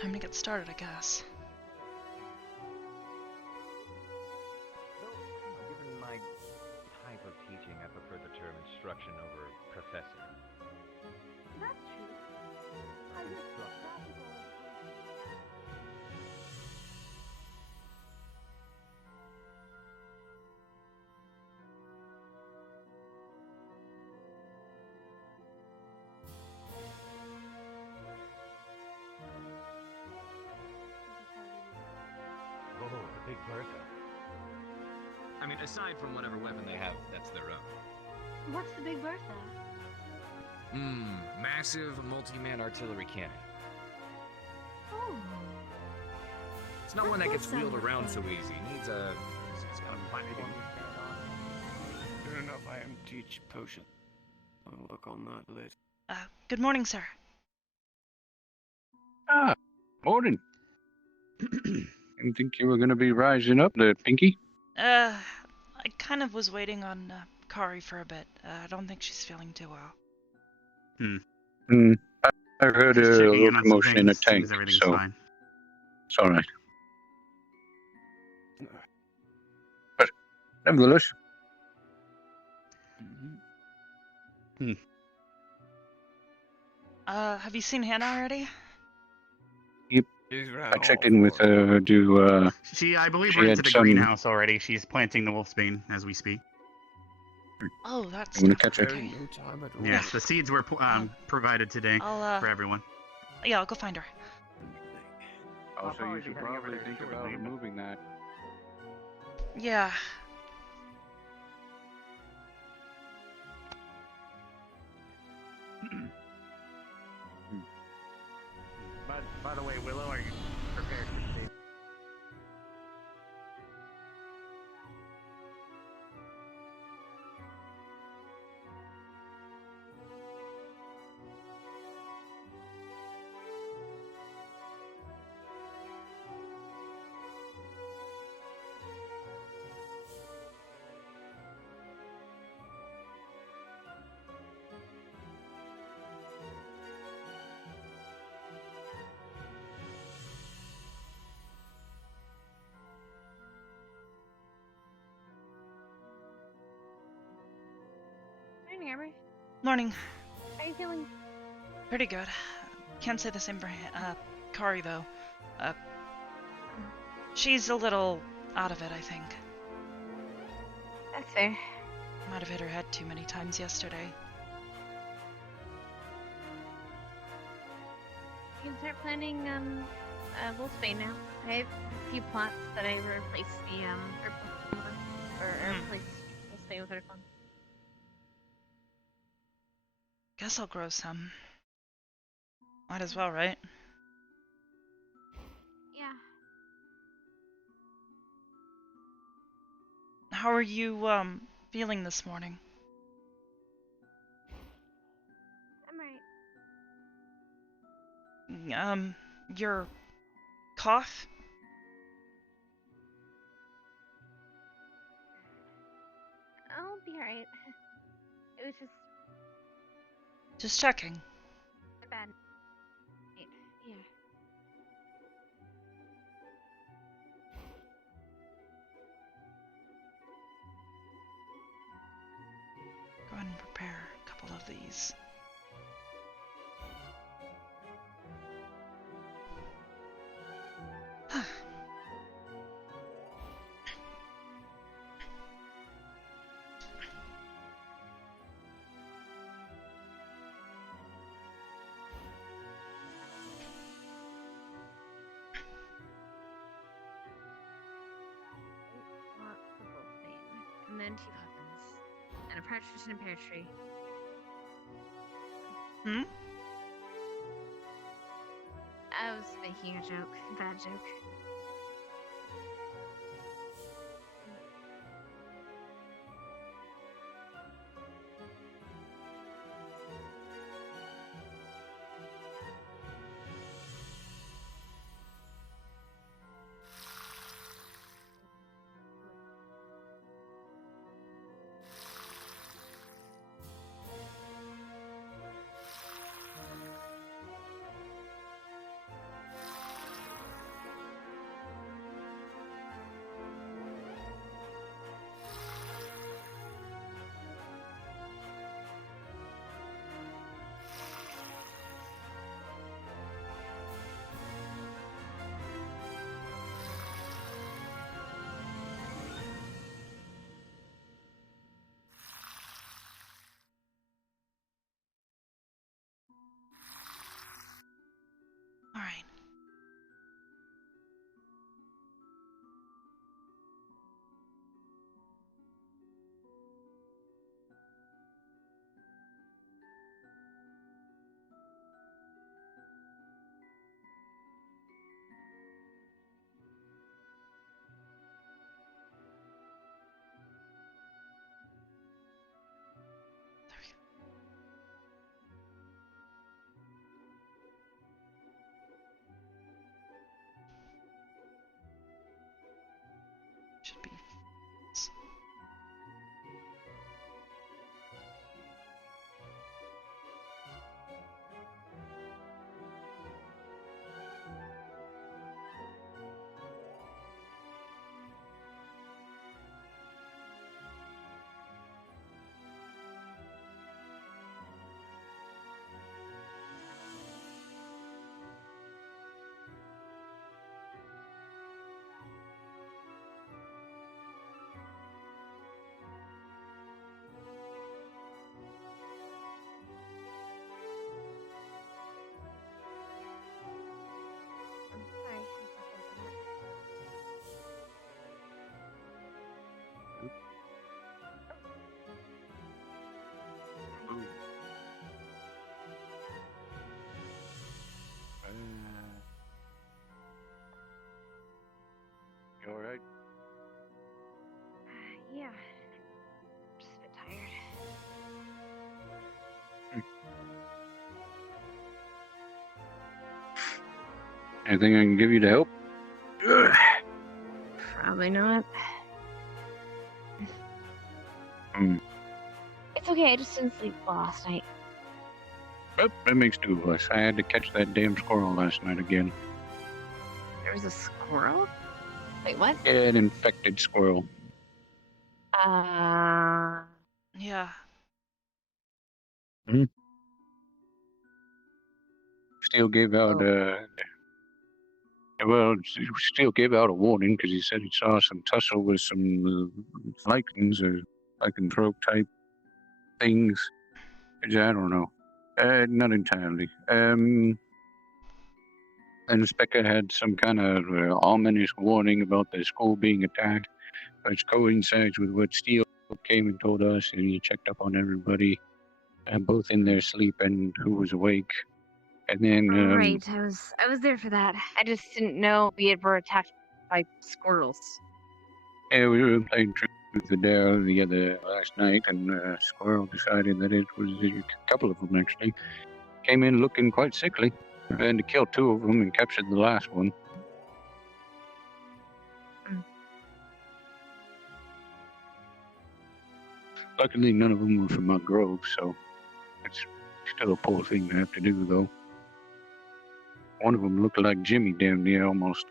Time to get started, I guess. Though, given my type of teaching, I prefer the term instruction over professor. That's true. I just thought practical Oh, the Big Bertha. I mean, aside from whatever weapon they have, that's their own. What's the Big Bertha? Massive multi-man artillery cannon. Oh. It's not That one that does gets wheeled sound around fun. so easy. It needs a... It's got a platform. Sure enough, I am teach potion. I'll look on that list. Good morning, sir. Ah, morning. Didn't think you were going to be rising up there, Pinky. I kind of was waiting on, Kari for a bit. I don't think she's feeling too well. I heard Just a checking little in on some commotion in a things. tank, Seems everything's so fine. it's all right. But nevertheless, Have you seen Hannah already? I checked in with her. I believe She we're had into the some- greenhouse already. She's planting the wolfsbane as we speak. Oh, that's I'm gonna catch her. okay. Yes, the seeds were provided today I'll, for everyone. yeah, I'll go find her. Also, probably you should be heading over probably there think shortly, about but- removing that. Yeah. By the way, Willow, are you prepared for state? Morning, Arbor. Morning. How are you feeling? Pretty good. Can't say the same for Kari, though. She's a little out of it, I think. That's fair. Might have hit her head too many times yesterday. You can start planning wolfsbane now. I have a few plots that I replaced the replaced wolfsbane with earthworm. Guess I'll grow some. Might as well, right? Yeah. How are you, feeling this morning? I'm right. Your cough? I'll be alright. It was Just checking. a bad night. Yeah. Go ahead and prepare a couple of these. Lots of wolfsbane. And then 2 puffins. And a partridge in a pear tree. Hmm? I was making a joke. Bad joke. Just a bit tired. Anything I can give you to help? Ugh. Probably not. Hmm. It's okay, I just didn't sleep well last night. But that makes two of us. I had to catch that damn squirrel last night again. There was a squirrel? Wait, what? Yeah, an infected squirrel. Yeah. Still gave out, well, still gave out a warning because he said he saw some tussle with some lichens or lycanthrope type things. I don't know. Not entirely. And Specca had some kind of ominous warning about the school being attacked, which coincides with what Steele came and told us, and he checked up on everybody, both in their sleep and who was awake. And then, Right, I was there for that. I just didn't know we were attacked by squirrels. yeah, we were playing Truth or Dare the other last night, and Squirrel decided that it was a couple of them actually came in looking quite sickly, and to kill two of them and captured the last one. Luckily, none of them were from Mount Grove, so it's still a poor thing to have to do, though. One of them looked like Jimmy damn near almost.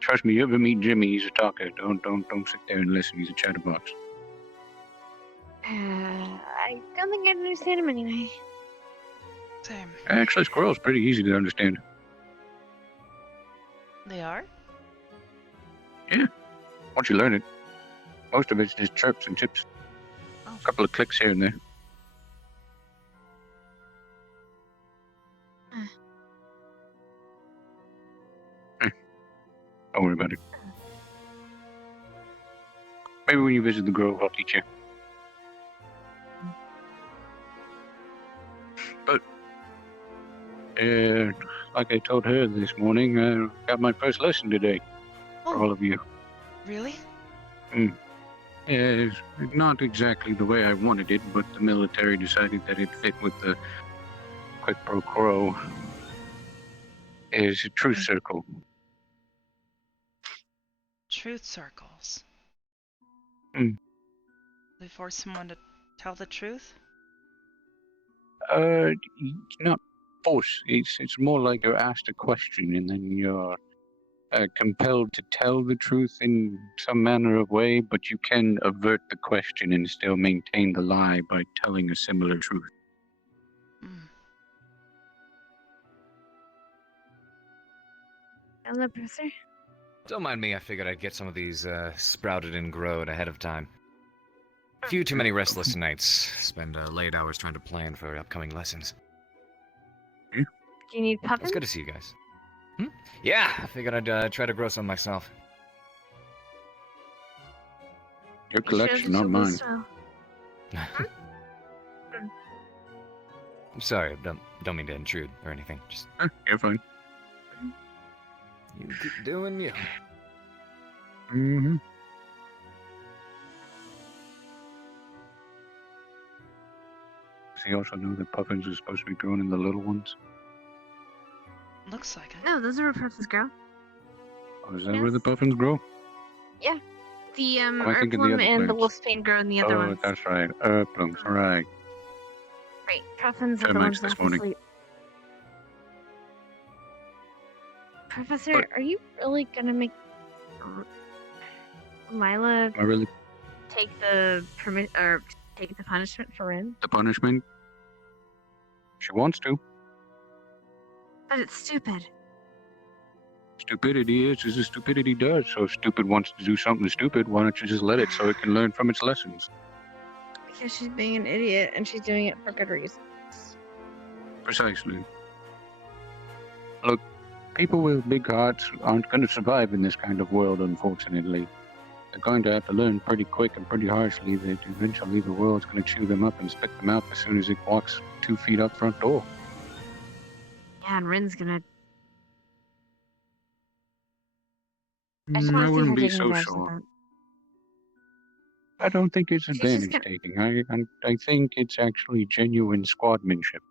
Trust me, you ever meet Jimmy, he's a talker. Don't sit there and listen. He's a chatterbox. I don't think I'd understand him anyway. Same. Actually, Squirrel's pretty easy to understand. They are? Once you learn it, most of it's just chirps and chips. Oh. A couple of clicks here and there. Don't worry about it. Maybe when you visit the Grove, I'll teach you. But, like I told her this morning, I got my first lesson today for all of you. Really? Yeah, it's not exactly the way I wanted it, but the military decided that it fit with the quid pro quo. Is a truth circle. Truth circles. They force someone to tell the truth? It's not force. It's more like you're asked a question and then you're compelled to tell the truth in some manner of way, but you can avert the question and still maintain the lie by telling a similar truth. Hello, Professor. Don't mind me, I figured I'd get some of these sprouted and growed ahead of time. A few too many restless nights. Spend late hours trying to plan for upcoming lessons. Do you need puffins? It's good to see you guys. Yeah, I figured I'd try to grow some myself. Your collection, not mine. I'm sorry, don't mean to intrude or anything. Just You're fine. you keep doing you. Mm-hmm. Does he also know that puffins are supposed to be grown in the little ones? Looks like it. No, those are where puffins grow. Oh, is that where the puffins grow? The I think in the Urplum other and the plants. wolfsbane grow in the other Oh, ones. that's right. Plums, right. Right, puffins are the Termites ones this that morning. sleep. Professor, What? are you really gonna make Lila Am I really take the take the punishment for Rin? the punishment? She wants to. But it's stupid. Stupidity is as stupidity does. So if stupid wants to do something stupid, why don't you just let it so it can learn from its lessons? Because she's being an idiot and she's doing it for good reasons. Precisely. Look, people with big hearts aren't going to survive in this kind of world, unfortunately. They're going to have to learn pretty quick and pretty harshly that eventually the world's going to chew them up and spit them out as soon as it walks 2 feet out front door. Yeah, and Rin's gonna I just want I to see wouldn't her be taking so advantage of sure. that. I don't think it's She's just advantage gonna. taking. I think it's actually genuine squadmanship.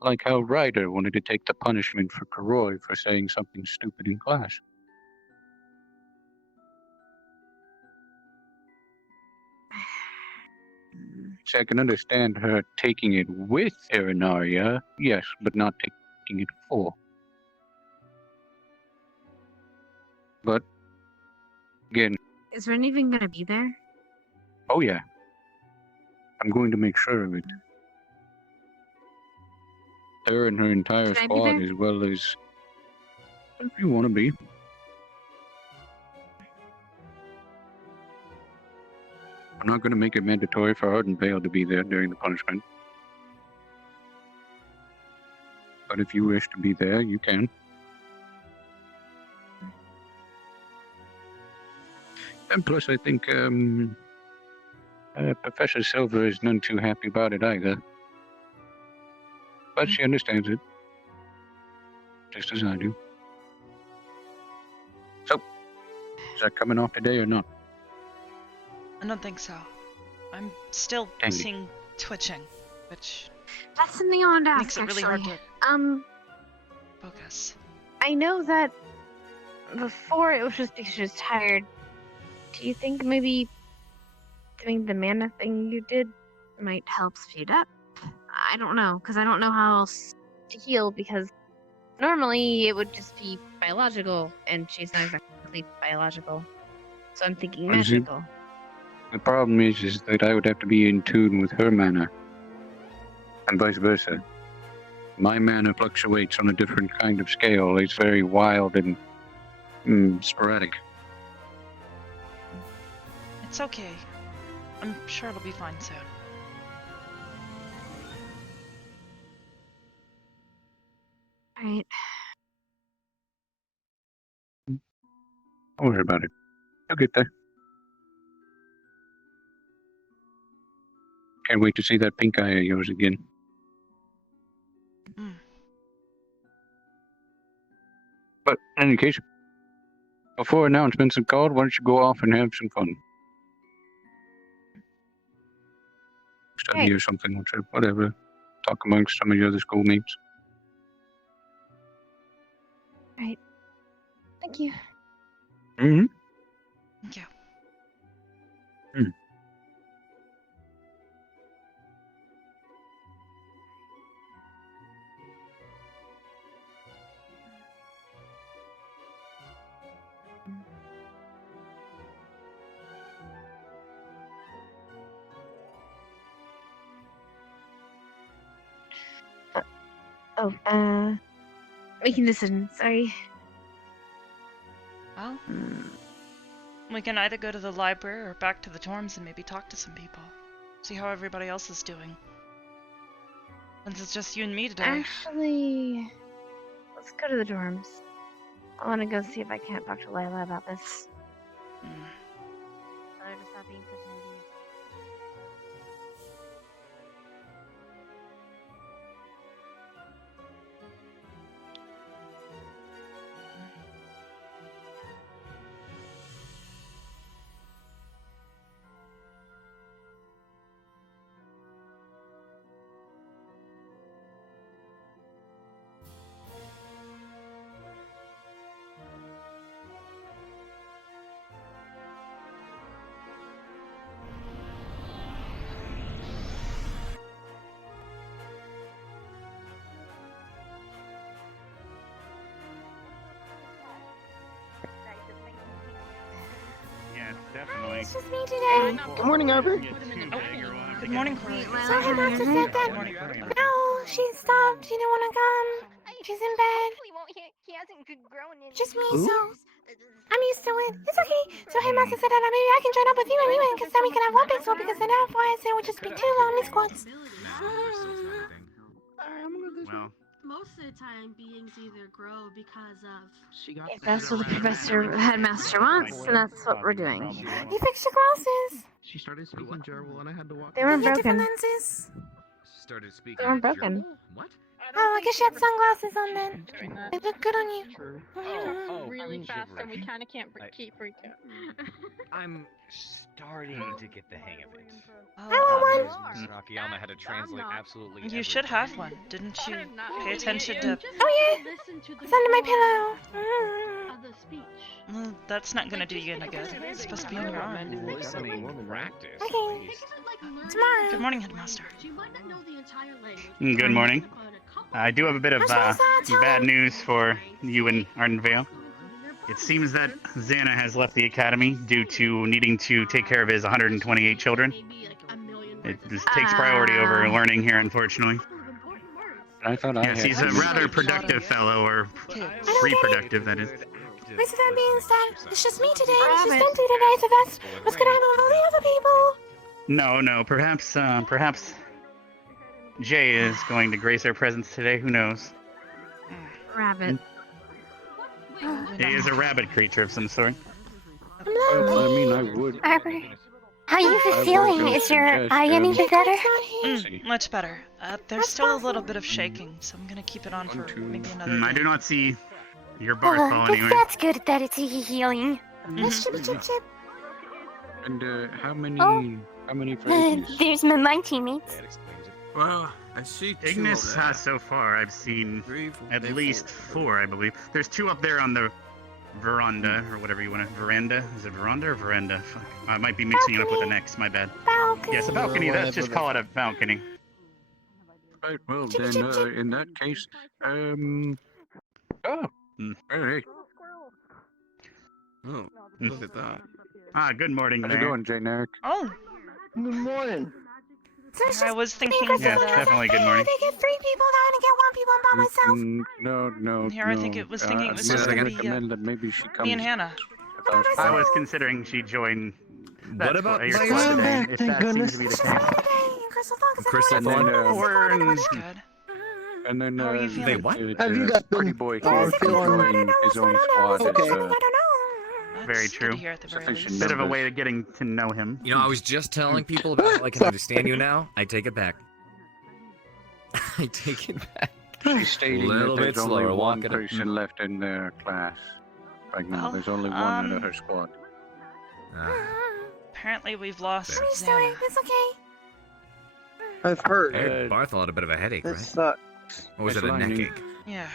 Like how Ryder wanted to take the punishment for Karoi for saying something stupid in class. See, I can understand her taking it with Erinaria, yes, but not taking it for. But, again, Is Ren even gonna be there? oh yeah, I'm going to make sure of it. Her and her entire Should I be squad, there? as well as if you want to be. I'm not going to make it mandatory for Arden Vale to be there during the punishment. But if you wish to be there, you can. And plus, I think Professor Silver is none too happy about it either. But she understands it. Just as I do. So, is that coming off today or not? I don't think so. I'm still Dang it. seeing twitching, which That's something I wanted to ask. makes it really actually. hard to Um, focus. I know that before it was just because she was tired. Do you think maybe doing the mana thing you did might help speed up? I don't know, because I don't know how else to heal, because normally it would just be biological, and she's not exactly biological. So I'm thinking What is it? magical. The problem is that I would have to be in tune with her mana. And vice versa. My mana fluctuates on a different kind of scale. It's very wild and sporadic. It's okay. I'm sure it'll be fine soon. Alright. Don't worry about it. You'll get there. Can't wait to see that pink eye of yours again. Mm. But in any case, before announcements are called, why don't you go off and have some fun? Study Right. or something, whatever. Talk amongst some of your other schoolmates. Thank you. Mm-hmm. Thank you. Making decisions, sorry. Well, we can either go to the library or back to the dorms and maybe talk to some people. See how everybody else is doing. Since it's just you and me today. Actually, let's go to the dorms. I want to go see if I can't talk to Lila about this. Mm. Tell her to stop being such an idiot. Yeah, definitely. It's just me today. Good morning, Arbor. Good morning, Corey. So her master said that no, she stopped. She didn't want to come. She's in bed. He hasn't grown in Just me, Who? so I'm used to it. It's okay. So headmaster said that maybe I can join up with you and we win, because then we can have one big squad, because then otherwise it would just be two lonely squads. Well, Most of the time, beings either grow because of. If that's what the professor headmaster wants, then that's what we're doing. You fixed your glasses. She started speaking Gerbil and I had to walk. They weren't You have different broken. lenses. Started speaking. They weren't broken. Gerbil? What? Oh, I guess you had sunglasses on then. They look good on you. Really fast, gibberish. and we kind of can't I- keep freaking. I'm starting to get the hang of it. I want one. Mr. Akiyama had to translate absolutely You should everything. have one. Didn't you pay attention to... Oh yeah. It's under my pillow. Of the speech. Well, that's not gonna do you any good. It's supposed to be on your arm. Listening practice. Okay. Please. Tomorrow. Good morning, Headmaster. She might not know the entire language. Good morning. but a couple I do have a bit of bad news for you in Ardenvale. It seems that Xana has left the academy due to needing to take care of his 128 children. maybe like a million It words just takes priority over learning here, unfortunately. I thought I Yes, had. he's a rather productive fellow, or reproductive, that is. With that being said, it's just me today. It's just empty today, so that's what's gonna happen with all the other people. No, perhaps Jay is going to grace our presence today. Who knows? Rabbit. He is a rabbit creature of some sort. Well, I mean, I would. Arbor, How you feeling? Is your eye any better? Much better. There's still a little bit of shaking, so I'm gonna keep it on for maybe another I day. do not see your Barthol anywhere. That's good that it's healing. Mhm. Chip, chip, chip. And how many? Oh. How many phrases? There's my teammates. That explains it. Well, I see two Ignis of them. has so far, I've seen Three, four, at maybe least four, I believe. There's two up there on the veranda, or whatever you want to. Veranda? Is it veranda or veranda? Fuck. I might be mixing it up with the next, my bad. Balcony. Yes, a balcony. Let's just call it a balcony. Right. Well, Chip, then, chip, chip. in that case, Oh. Hmm. Hey. Oh, look at that. Ah, good morning, How's it Mayor. going, J-Narc? Oh, Good morning. I was thinking Yes, that. definitely good morning. They get 3 people now and I get 1 people by myself. No. Here, I think it was thinking it was just I gonna be, recommend that maybe she comes. me and Hannah. with us I for- was considering she joined. What about your my squad own today, back, if thank that seems to be the Just case. another day. Crystal Fox. Crystal And then, That's good. and then, How are you feeling? What? Have you got Party been- boy Oh, here can feeling- join his own squad. Okay. I don't know. Very That's good true. to hear at the very Sufficient least. Bit of a numbers. way of getting to know him. You know, I was just telling people about how I can understand you now. I take it back. I take it back. She's stating Little that bit there's only slower, one walk it up. person left in their class right now. Well, There's only one out of her squad. Apparently, we've lost I'm used to it. Xana. It's okay. I've heard. Hey, Barthol had a bit of a headache, It right? sucks. Or was it It's a neck lining. ache? Yeah.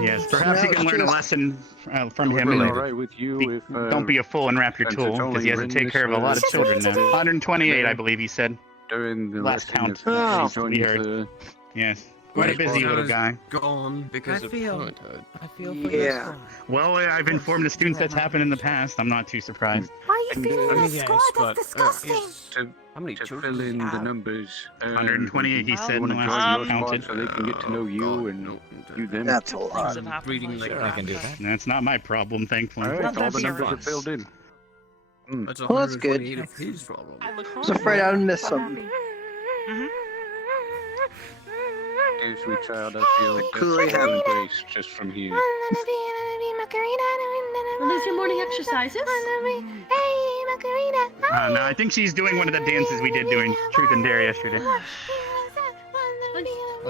Yes, perhaps you Yeah, can learn a just- lesson from It would him. be and alright with you if don't be a fool and wrap your since tool, it's because he has to only take care of a lot of It's just children me now. today. 128, I believe he said. during the last lesson count. if Oh, she joins we heard. the Yes, quite a Wait, busy well, little that guy. Gone because I of feel- parenthood. I feel for Yeah. your squad. Well, I've informed the students that's happened in the past. I'm not too surprised. Why are you And, feeding I that mean, yeah, squad? but, That's disgusting. to, How many to children fill do in you the have? numbers. 128, he Well, said You in the want to last join your time squad counted. so they can get to know you God, and no, you them. That's a Things lot. have happened Breeding like like that. I can do but- that. That's not my problem, thankfully. Alright, Well, all the that'd be numbers are nice. filled in. That's Well, that's good. 128 of his problem. I look I was afraid I would miss something. Mhm. Gives me child, I feel Coolly definitely happy. embrace just from here. Well, there's your morning exercises. Hey, Macarena. No, I think she's doing one of the dances we did during Truth and Dare yesterday. Well,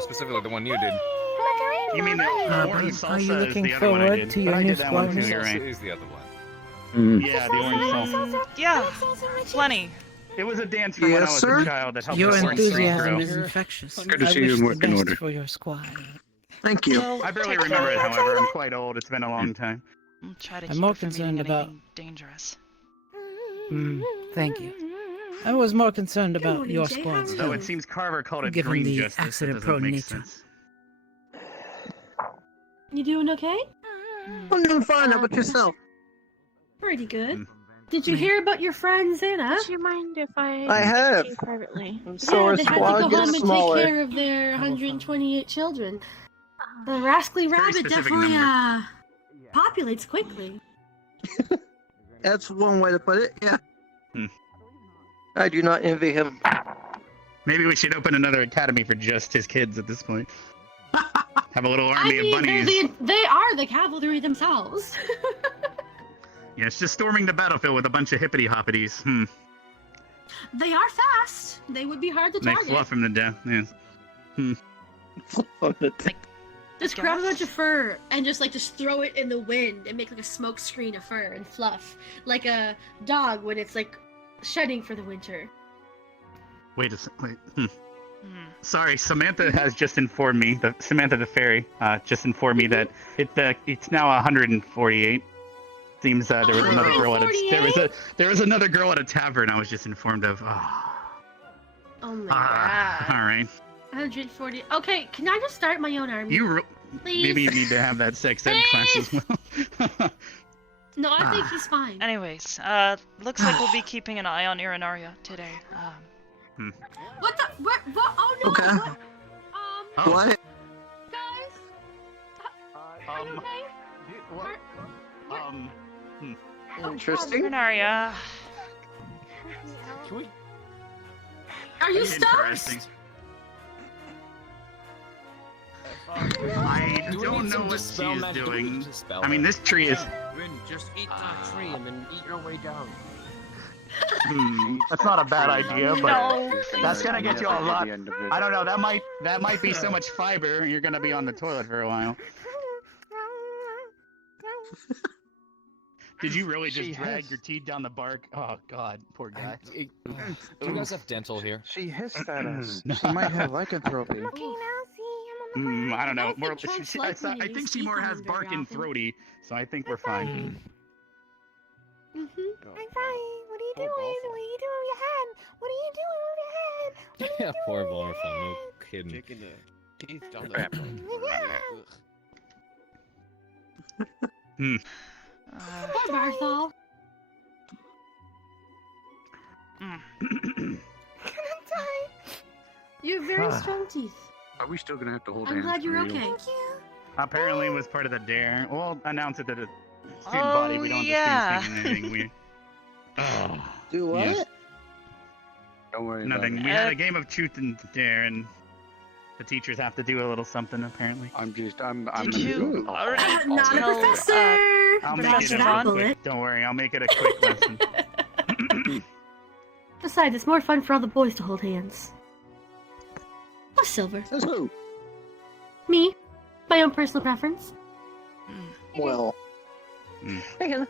specifically the one you did. You mean the but orange are you salsa is looking the other one I forward did. to But your I new did that one squad too, you're Salsa right. is the other one. Yeah, the orange salsa. Yeah, plenty. It was a dance from when I Yes, was sir? a child that helped Your the orange streak enthusiasm grow. is infectious. Good to I see you wish in the working best order. for your squad. Thank you. Well, I barely take remember it, care. however. I'm quite old. It's been a long time. I'll try to I'm keep more it from concerned being about- anything dangerous. Thank you. I was more concerned about morning, your Jay. squad's How Though are health. it seems Carver called it Given green the justice. It accident-prone doesn't make nature. sense. You doing okay? I'm doing fine. How about yourself? Pretty good. Mm. Did you hear about your friend Xana? Do you mind if I I have. talk to you privately? So our yeah, they had to squad go home gets and smaller. take care of their 128 children. The rascally Very rabbit specific definitely number. populates quickly. That's one way to put it. Yeah. Hmm. I do not envy him. Maybe we should open another academy for just his kids at this point. Have a little I army of mean, bunnies. they are the cavalry themselves. Yes, just storming the battlefield with a bunch of hippity hoppities. They are fast. They would be hard to They target. fluff him to death. Yes. Just grab a bunch of fur and just throw it in the wind and make like a smoke screen of fur and fluff, like a dog when it's like shedding for the winter. Wait. Sorry, Samantha has just informed me. Samantha the fairy just informed me that it's now 148. Seems there was another girl there was another girl at a tavern I was just informed of. Oh my god. All right. 140. Okay, can I just start my own army? Please? Maybe you need to have that sex ed class as well. No, I think he's fine. Anyways, looks like we'll be keeping an eye on Irinaria today. What the? What? Oh no! Okay. What? What? Guys? Are you okay? Interesting. Irinaria. Are you Interesting. stuck? I don't know what she's doing. I mean, this tree is. Just eat that tree and then eat your way down. That's not a bad idea, but No, that's gonna get you a lot. I don't know. That might be so much fiber. You're gonna be on the toilet for a while. Did you really just drag your teeth down the bark? Oh God, poor guy. Do you guys have dental here? She hissed at us. She might have lycanthropy. Okay, now see, I don't know. I I think she more has bark and throaty, so I think we're fine. I'm fine. What are you doing? What are you doing with your hand? What are you doing with your hand? What are you doing Poor with your Volrifon, no hand? kidding. Taking the teeth down the Poor Barthol. I'm sorry. You have very strong teeth. Are we still gonna have to hold I'm hands? glad you're for real? okay. Thank you. Apparently, it was part of the dare. We'll announce it to the student Oh, body. We don't yeah. just anything weird. Oh, Do what? yes. Don't worry. Nothing. About We it. had a game of truth and dare, and the teachers have to do a little something apparently. I'm Did gonna you do it. already Not a tell, professor. I'll make Professor it a Vaughn? quick. Don't worry, I'll make it a quick lesson. Besides, it's more fun for all the boys to hold hands. What's Silver? Says who? Me. My own personal preference. Well. I mean,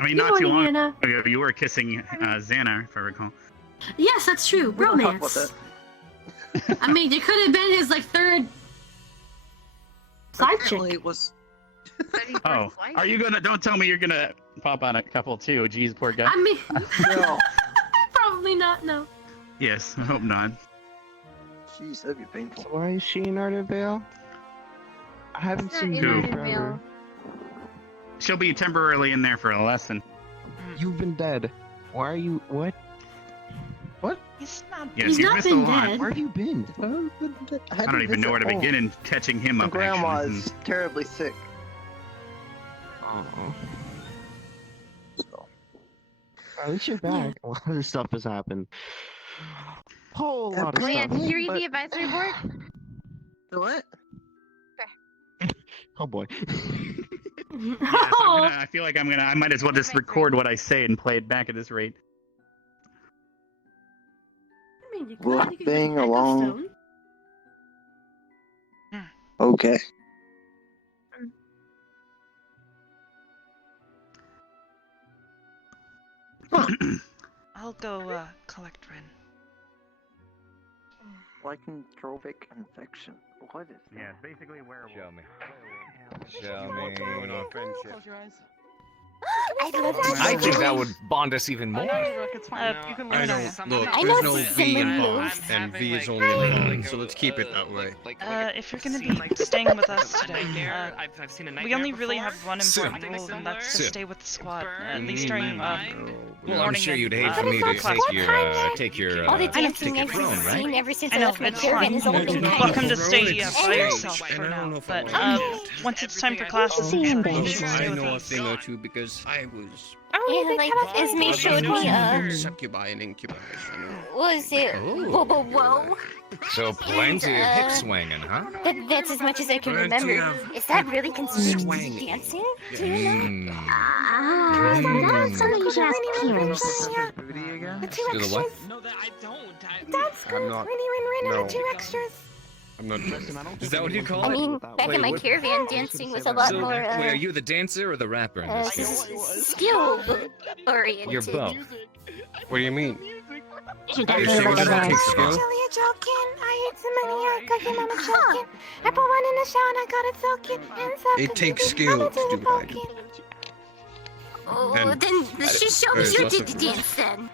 Good not too morning, long Anna. ago, you were kissing Xana, if I recall. Yes, that's true. We don't talk about Romance. I mean, you could have been his third side Apparently chick. it was. Oh, are you gonna? Don't tell me you're gonna pop on a couple too. Jeez, poor guy. I mean, No. probably not. No. Yes, I hope not. Jeez, that'd be painful. Why is she in Ardenvale? I haven't seen in you Ardenvale. forever. She'll be temporarily in there for a lesson. You've been dead. Why are you? What? What? He's not. Yes, He's you've not missed been a lot. dead. Where have you been? I don't even know where to begin in catching him My up. grandma actually. is terribly sick. Oh. At least you're back. A lot of stuff has happened. Whole lot of Oh yeah, stuff. did you read but- the advisory board? The what? Oh boy. Yes, I feel like I might as well just record what I say and play it back at this rate. I mean, you could. Well, You could being get along- Stone. Okay. I'll go collect Rin. Lycanthropic infection. What is that? Yeah, it's basically werewolf. Show me. Show me. Close your eyes. I love that. I think that would bond us even more. It's fine. You can I learn know. it. Look, I there's know no some V moves. involved, and V is only calling, so let's keep it that way. If you're gonna be staying with us today, I've seen a we only really have one important Sue. rule, and that's to Sue. stay with the squad, at least during Well, I'm morning sure you'd and, hate for me to take your All the take dancing your I've throne, right? seen ever since I I know, left my it's caravan fine. has all been You're kind. welcome to stay And- by yourself And for I don't know now, if I but want once it's time for classes, Seen you them. should stay I with know a us. thing or two because I was And like Esme showed me succubi and incubi. I know. was it Oh. whoa. So plenty of hip swinging, huh? That's as much as I can Plenty remember. of Is that really considered swanging. dancing? Do you know? Mm. Some of you should ask him. again? The two Do the extras. what? No, that I don't. That's good. I'm not. Rin and No. the two extras. I'm not doing Listen, I don't Is think that what you anyone call can it? I mean, do that back one. in my what- caravan, dancing was a lot So, more wait, are you the dancer or the rapper in this case? skill oriented. You're both. What do you mean? You Are you saying definitely it doesn't take skill. skill? Actually, you're joking. I ate some money. I got your mama choking. I put one in the shower and I got it soaking. And so It takes skill to do that. Oh, Then- then she show me there's you lots did of- the dance then.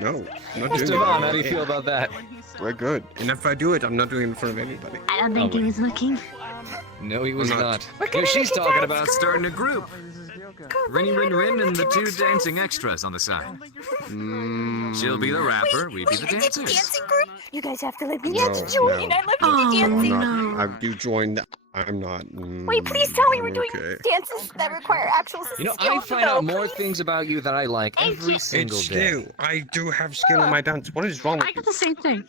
No, I'm not Mr. doing Vaughn, it. how do you feel about that? We're good. And if I do it, I'm not doing it in front of anybody. I don't think Oh, he was looking. No, he was I'm not. not. We're No, gonna she's make it talking dance, about girl. starting a group. Rin, and the two dancing extras on the side. She'll be the rapper, we be the dancers. Dancing group? You guys have to let me No, get to join. no. I love you I'm dancing. not. I do join. I'm not. Wait, please tell me we're doing okay. dances that require actual You know, skill. I find out more things about you that I like every single It's day. skill. I do have skill in my dance. What is wrong with I you? got the same thing.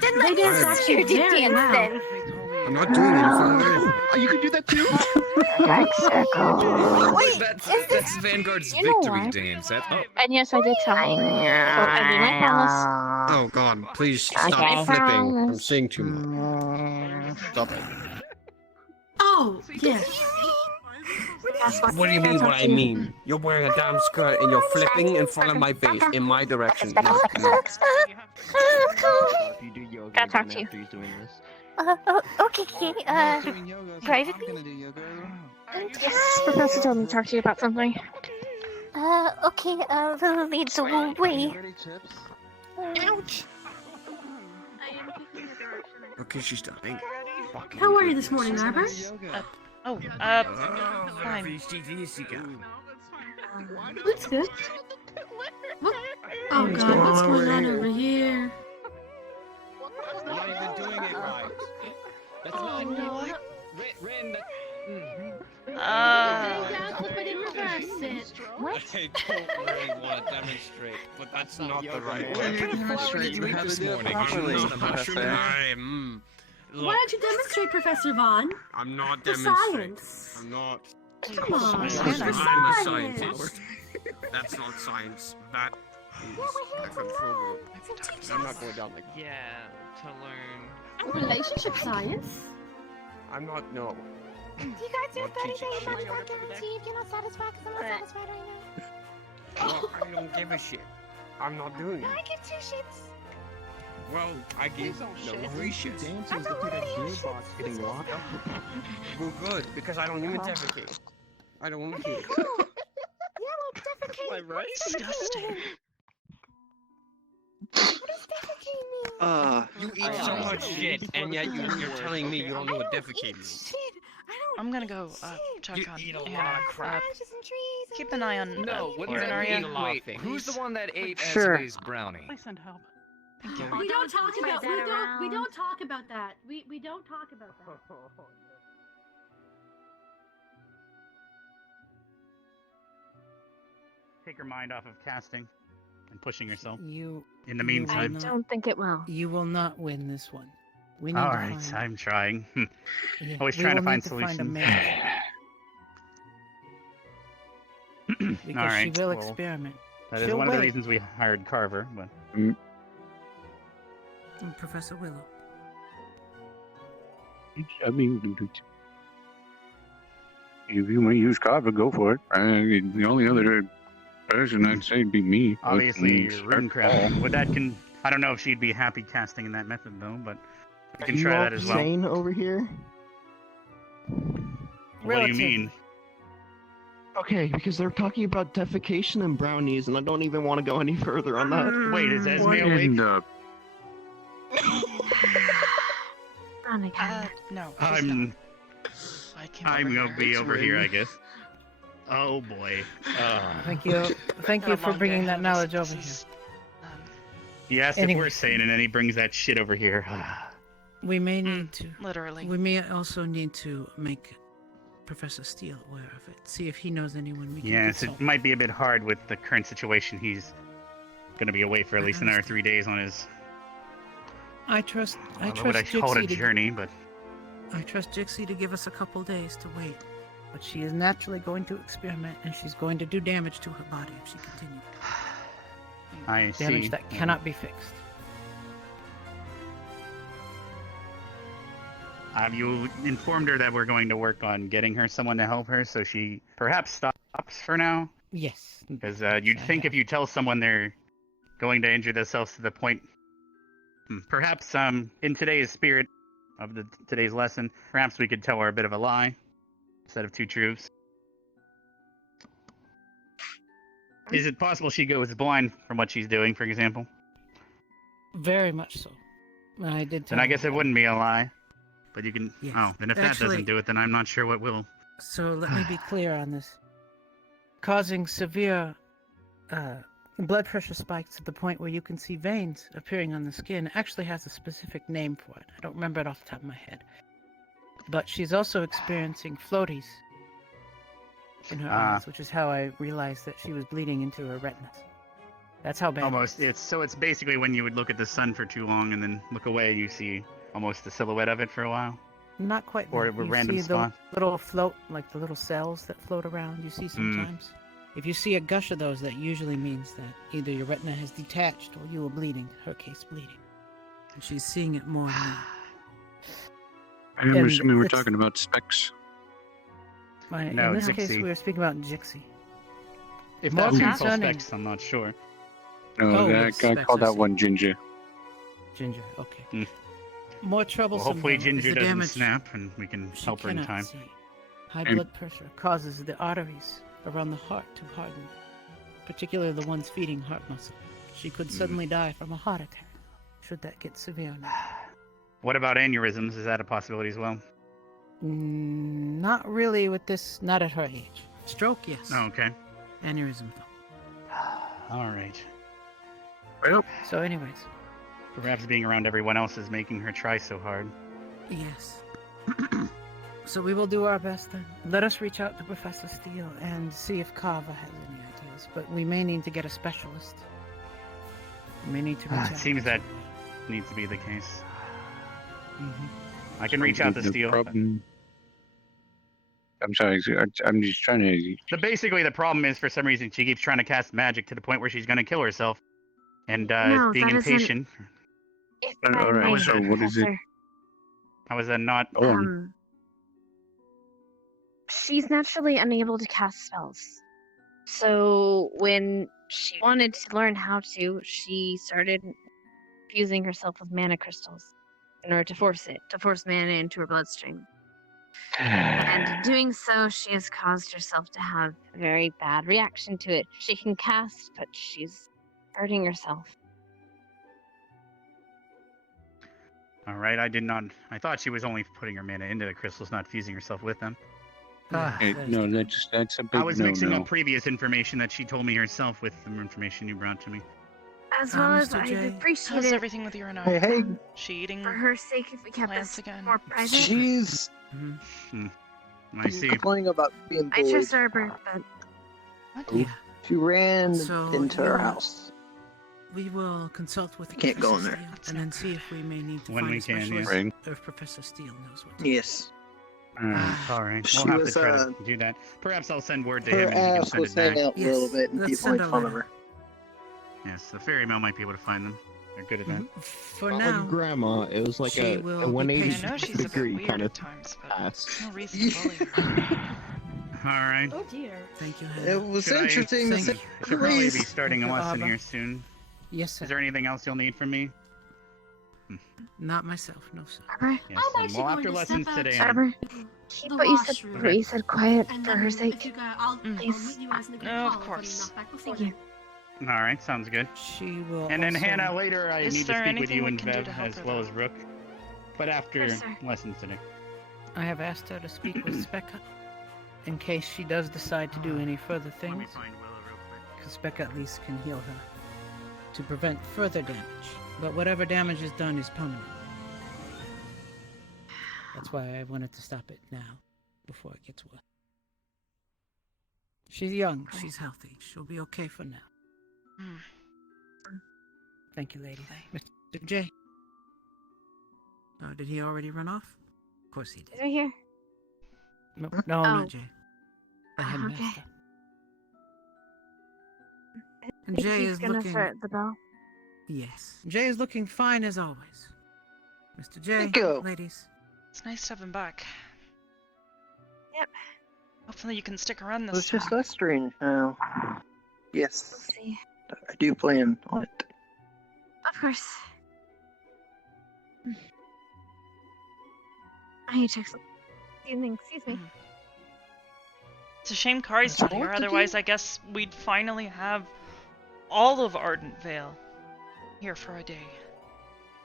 Then let me dance see you actually did very dance well. then. I'm not doing it in front of everyone. Oh, you can do that too? Dark circle. Wait, That's Vanguard's You know victory what? dance. That, oh, And yes, I did tell him. So I did my promise. Oh God! Please stop Okay. flipping. I'm saying too much. Stop it. Oh, yes. What do you mean? What I mean? You're wearing a damn skirt and you're flipping in front of my face in my direction. No. If you do yoga Gotta talk again to you. after he's doing this. Okay, privately? Professor told me to talk to you about something. Okay, lead the way. Ouch. Okay, she's dying. How are you this morning, Arbor? Fine. That's good. What? Oh God, what's going on over here? you're not even doing it right. That's Oh no. Rin, Look, I didn't reverse it. I don't really want to demonstrate, but that's not the right Well, way. you demonstrate. You have to do it properly, Professor. Why don't you demonstrate, Professor Vaughn? I'm not For demonstrating. science. I'm not. Come on, I'm for a science. scientist. That's not science. That is a control group. I'm not going down like that. Yeah, to learn. Relationship science? I'm not. No. Do you guys do Not 30 teaching day shit. money back guarantee if you're not satisfied? Because I'm not satisfied right now. Well, I don't give a shit. I'm not doing it. I give 2 shits. Well, I give no 3 shits. I don't want to hear shit. Getting locked up. Well, good, because I don't even defecate. I don't want to. Yeah, well, defecate. Am I right? Disgusting. What does defecate mean? You eat so much shit, and yet you're telling me you don't know what defecate means. Shit, I don't I'm gonna go check You on eat a lot Hannah. of crap. branches and trees and Keep an eye on No, what does Lauren, that are mean? ya? Wait, who's the one that ate Sure. Esme's brownie? Please send help. Thank you. We don't talk Spread about that we around. don't talk about that. We don't talk about that. Take her mind off of casting and pushing herself. You. In the you will meantime. not- Don't think it will. You will not win this one. We need All to right, find. I'm trying. Yeah, Always we trying to will find need to find a solutions. mate, because All right. she will well, experiment. that is She'll one of the wait. reasons we hired Carver, but Professor Willow. I mean, if you may use Carver, go for it. The only other person I'd say would be me. but, obviously start runecraft. Well, that can. I don't know if she'd be happy casting in that method though, but we can Are you try all that as well. sane over here? What do you mean? Okay, because they're talking about defecation and brownies, and I don't even want to go any further on that. Wait, is Esme What awake? in the... No. she's I'm. not. I came I'm over gonna here. be over here, I guess. Oh boy. Thank you. Thank you Been a for long bringing day. that knowledge This over here. is, He asked Anyway. if we're sane, and then he brings that shit over here. We may need to. literally. We may also need to make Professor Steele aware of it. See if he knows anyone we can Yes, it consult. might be a bit hard with the current situation. He's gonna be away for at I least another understand. 3 days on his. I trust. I don't know what I trust call it a Jixie to. journey, but I trust Jixie to give us a couple days to wait. But she is naturally going to experiment, and she's going to do damage to her body if she continues. I Damage see. that cannot be fixed. You informed her that we're going to work on getting her someone to help her, so she perhaps stops for now. Yes. Because you'd think if you tell someone they're going to injure themselves to the point, perhaps in today's spirit of today's lesson, perhaps we could tell her a bit of a lie instead of two truths. Is it possible she goes blind from what she's doing, for example? Very much so. I did tell Then I her guess it that. wouldn't be a lie. But you can. Yes. Oh, then if that Actually- doesn't do it, then I'm not sure what will. So let me be clear on this. Causing severe blood pressure spikes to the point where you can see veins appearing on the skin actually has a specific name for it. I don't remember it off the top of my head. But she's also experiencing floaties in her eyes, which is how I realized that she was bleeding into her retinas. That's how bad. Almost. It's basically when you would look at the sun for too long and then look away, you see almost the silhouette of it for a while. Not quite. Or that. a You random see spot. the little float, like the little cells that float around. You see sometimes. If you see a gush of those, that usually means that either your retina has detached or you were bleeding. Her case bleeding. And she's seeing it more and more. I'm And assuming we're it's- talking about specs. No, in this case, Dixie. we were speaking about Jixie. If More that's what you call concerning. specs, I'm not sure. No, Oh, that, yes, I specs, call I that see. one Ginger. Ginger, okay. Hmm. More Well, troublesome. hopefully though, is Ginger the doesn't damage snap and we can she help her in cannot time. see. High And- blood pressure causes the arteries around the heart to harden, particularly the ones feeding heart muscle. She could suddenly die from a heart attack, should that get severe enough. What about aneurysms? Is that a possibility as well? Not really with this, not at her age. Stroke, yes. Oh, okay. Aneurysm, though. All right. Well, So anyways, Perhaps being around everyone else is making her try so hard. yes. So we will do our best then. Let us reach out to Professor Steele and see if Kava has any ideas. But we may need to get a specialist. We may need to reach out. It seems that needs to be the case. Mm-hmm. I can reach out to the Steele. problem- I'm sorry, I'm just trying to. Basically, the problem is for some reason she keeps trying to cast magic to the point where she's going to kill herself, and No, being that isn't- impatient. If All I right, may, so what is it? Professor, How is that not? She's naturally unable to cast spells. So when she wanted to learn how to, she started fusing herself with mana crystals in order to force mana into her bloodstream. And in doing so, she has caused herself to have a very bad reaction to it. She can cast, but she's hurting herself. All right, I did not. I thought she was only putting her mana into the crystals, not fusing herself with them. No, that's a big I was mixing no-no. up previous information that she told me herself with the information you brought to me. As well as Mr. I'd J. appreciate How's it everything with your eye? Hey, hey. She eating for her sake if we kept plants this again? more private. She's I see. complaining about being I bullied. trust Arbor, but Yeah. She ran So, into her yeah. house. We will consult with Can't go in Professor there. Steele and then see if we may need to When find we a can, yeah. specialist, Right. or if Professor Steele knows what to do. Yes. All right, She we'll have was, to try to do that. Perhaps I'll send word to Her him and he can ass send was it back. hanging out a little bit, and let's people send made a fun of letter. her. Yes, the fairy mail might be able to find them. They're good at that. For Not now, like grandma. It was like she a will a be 180 I know she's a bit degree weird kind of at times, but pass. there's no reason to bully her. All right. Oh dear. thank you, It Hannah. was Should I- interesting to Thank say you. the Should probably be least. starting a Thank you, lesson Abba. here soon. Yes, sir. Is there anything else you'll need from me? Not myself, no, sir. Arbor, Yes. I'm actually well, going after to lessons step out today. to Arbor, keep what you said. washroom. What you said quiet And for then her if sake. you guys, I'll Please. meet you guys in the group Of hall when you course. knock back before Thank you. you. All right, sounds good. She will. And then also- Hannah, later I Is need to there speak with anything you we and can do Bev to help as her, well though? as Rook. But after Sure, sir. lessons today. I have asked her to speak with Specca in case she does decide to do any further Let me things, find Willow real quick. because Specca at least can heal her to prevent further damage. But whatever damage is done is permanent. That's why I wanted to stop it now, before it gets worse. She's young, she's healthy. She'll be okay for now. Hmm. Thank you, lady. Mr. J. Oh, did he already run off? Of course he did. Is right here? No, Oh. not Jay. The Okay. headmaster. And think Jay he's is gonna looking. start the bell. Yes. Jay is looking fine as always. Mr. J, Thank you. ladies. It's nice to have him back. Yep. Hopefully you can stick around It was this just time. us strange now. We'll Yes, see. I do plan on it. Of course. I need to check some. Excuse me. It's a shame Kari's not here, otherwise I guess we'd finally have all of Ardent Vale here for a day.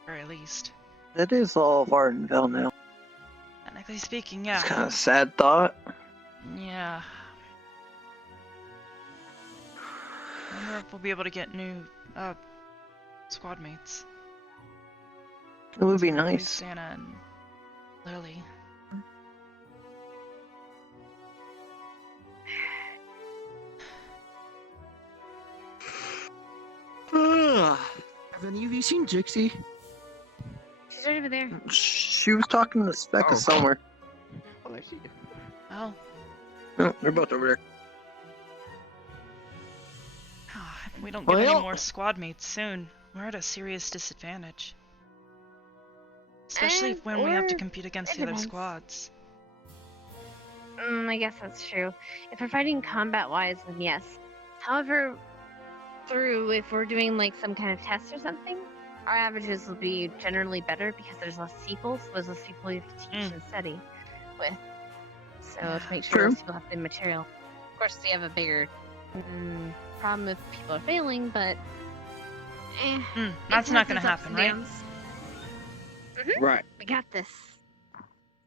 Or at least. That is all of Ardenville now. Technically speaking, yeah. It's kind of a sad thought. Yeah. I wonder if we'll be able to get new, squad mates. It would be At least nice. Anna and Lily. Have any of you seen Jixie? She's right over there. She was talking to Specca somewhere. Oh, I see. Oh. No, they're both over there. If we don't get any Well- more squad mates soon, we're at a serious disadvantage. Especially when we have to compete against the other depends. squads. I guess that's true. If we're fighting combat-wise, then yes. However, if we're doing like some kind of test or something, our averages will be generally better because there's less people, so there's less people you have to teach and study with. So to make sure True. those people have the material. Of course, we have a bigger problem if people are failing, but That's not gonna happen, right? Right. We got this.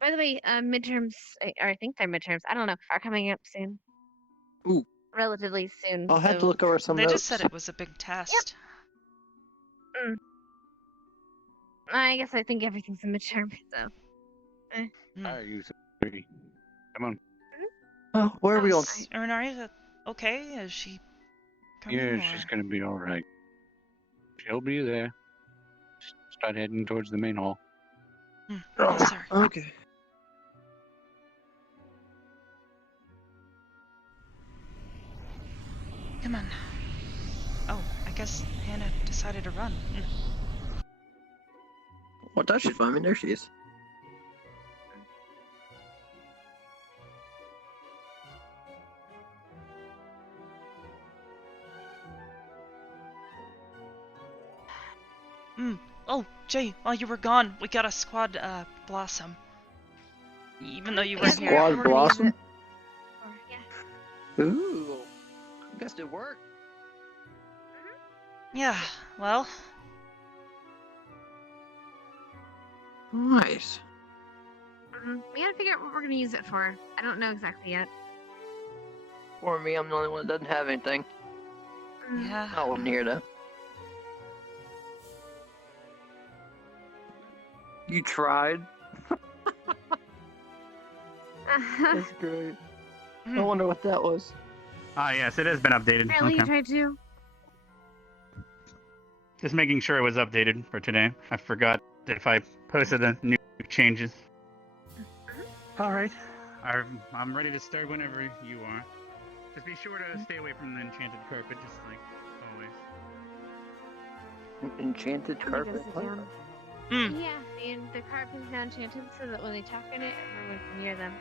By the way, midterms, or I think they're midterms, I don't know, are coming up soon. Ooh. Relatively soon. I'll have to so- look over some They notes. just said it was a big test. I guess I think everything's a midterm, so. Are you three? Come on. Oh, where are we going? Ernari, is that okay? Is she coming? Yeah, or- she's gonna be alright. She'll be there. Start heading towards the main hall. Yes, sir. Okay. Come on. Oh, I guess Hannah decided to run. Well, that she's fine. I mean, there she is. Oh, Jay, while you were gone, we got a squad blossom. Even though you weren't here. Squad Blossom? Yeah. Ooh. I guess it worked. Yeah, well, Nice. We gotta figure out what we're gonna use it for. I don't know exactly yet. For me, I'm the only one that doesn't have anything. yeah. I wasn't here though. You tried? That's great. I wonder what that was. Ah, yes, it has been updated. Apparently you Okay. tried to. Just making sure it was updated for today. I forgot if I posted the new changes. All right. I'm ready to start whenever you are. Just be sure to stay away from the enchanted carpet, just like always. Enchanted carpet? Yeah, and the carpet is now enchanted so that when they talk in it, everyone can hear them.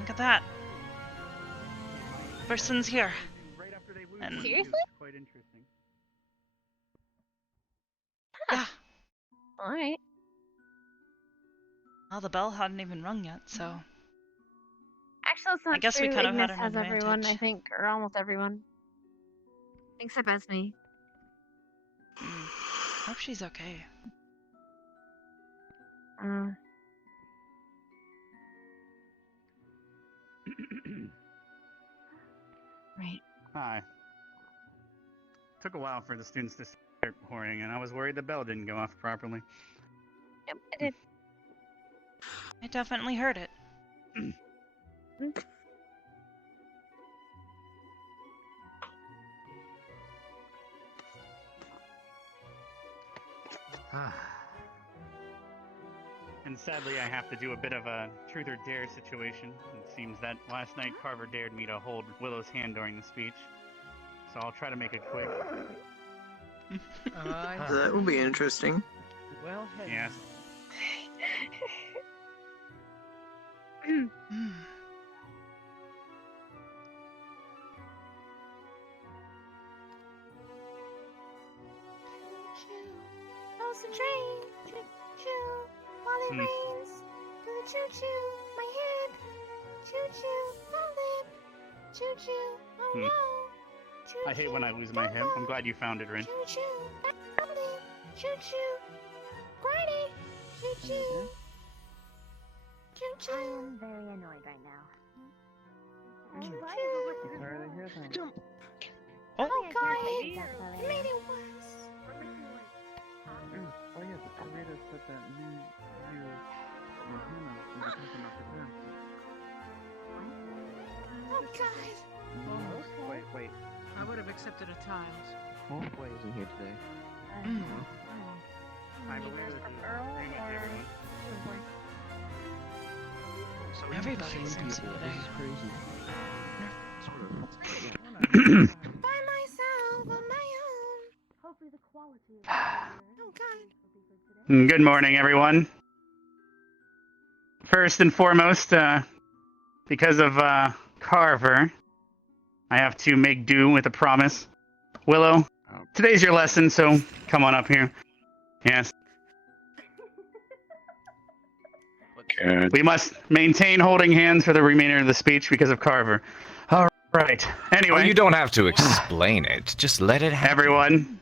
Look at that. Person's here. And Seriously? Quite interesting. yeah, Alright. well, the bell hadn't even rung yet, so Actually, it's not I guess we true. kind of had Ignis an has everyone, I advantage. think, or almost everyone. Except Esme. hope she's okay. Right. Hi. Took a while for the students to start pouring in. I was worried the bell didn't go off properly. Yep, I did. I definitely heard it. And sadly, I have to do a bit of a truth or dare situation. It seems that last night Carver dared me to hold Willow's hand during the speech. So I'll try to make it quick. That will be interesting. Well, Yes. How's the train? Choo choo. While it rains. Do the choo choo. My hip. Choo choo. My lip. Choo choo. Oh no. Choo I hate when I lose my hip. I'm glad you found it, Rin. choo choo. Choo choo. Grady. Choo choo. Choo choo. I'm very annoyed right now. Choo choo. Oh, Oh god. You made it worse. Oh yeah, the creator said that you Oh god. Wait. I would have accepted a tiles. Halfway isn't here today. I believe this is pretty much everyone. Everybody's in today. By myself on my own. Hopefully the quality is oh god. Good morning, everyone. First and foremost, because of Carver, I have to make do with a promise. Willow, today's your lesson, so come on up here. Yes. We must maintain holding hands for the remainder of the speech because of Carver. All right. Anyway. Oh, you don't have to explain it. Just let it happen.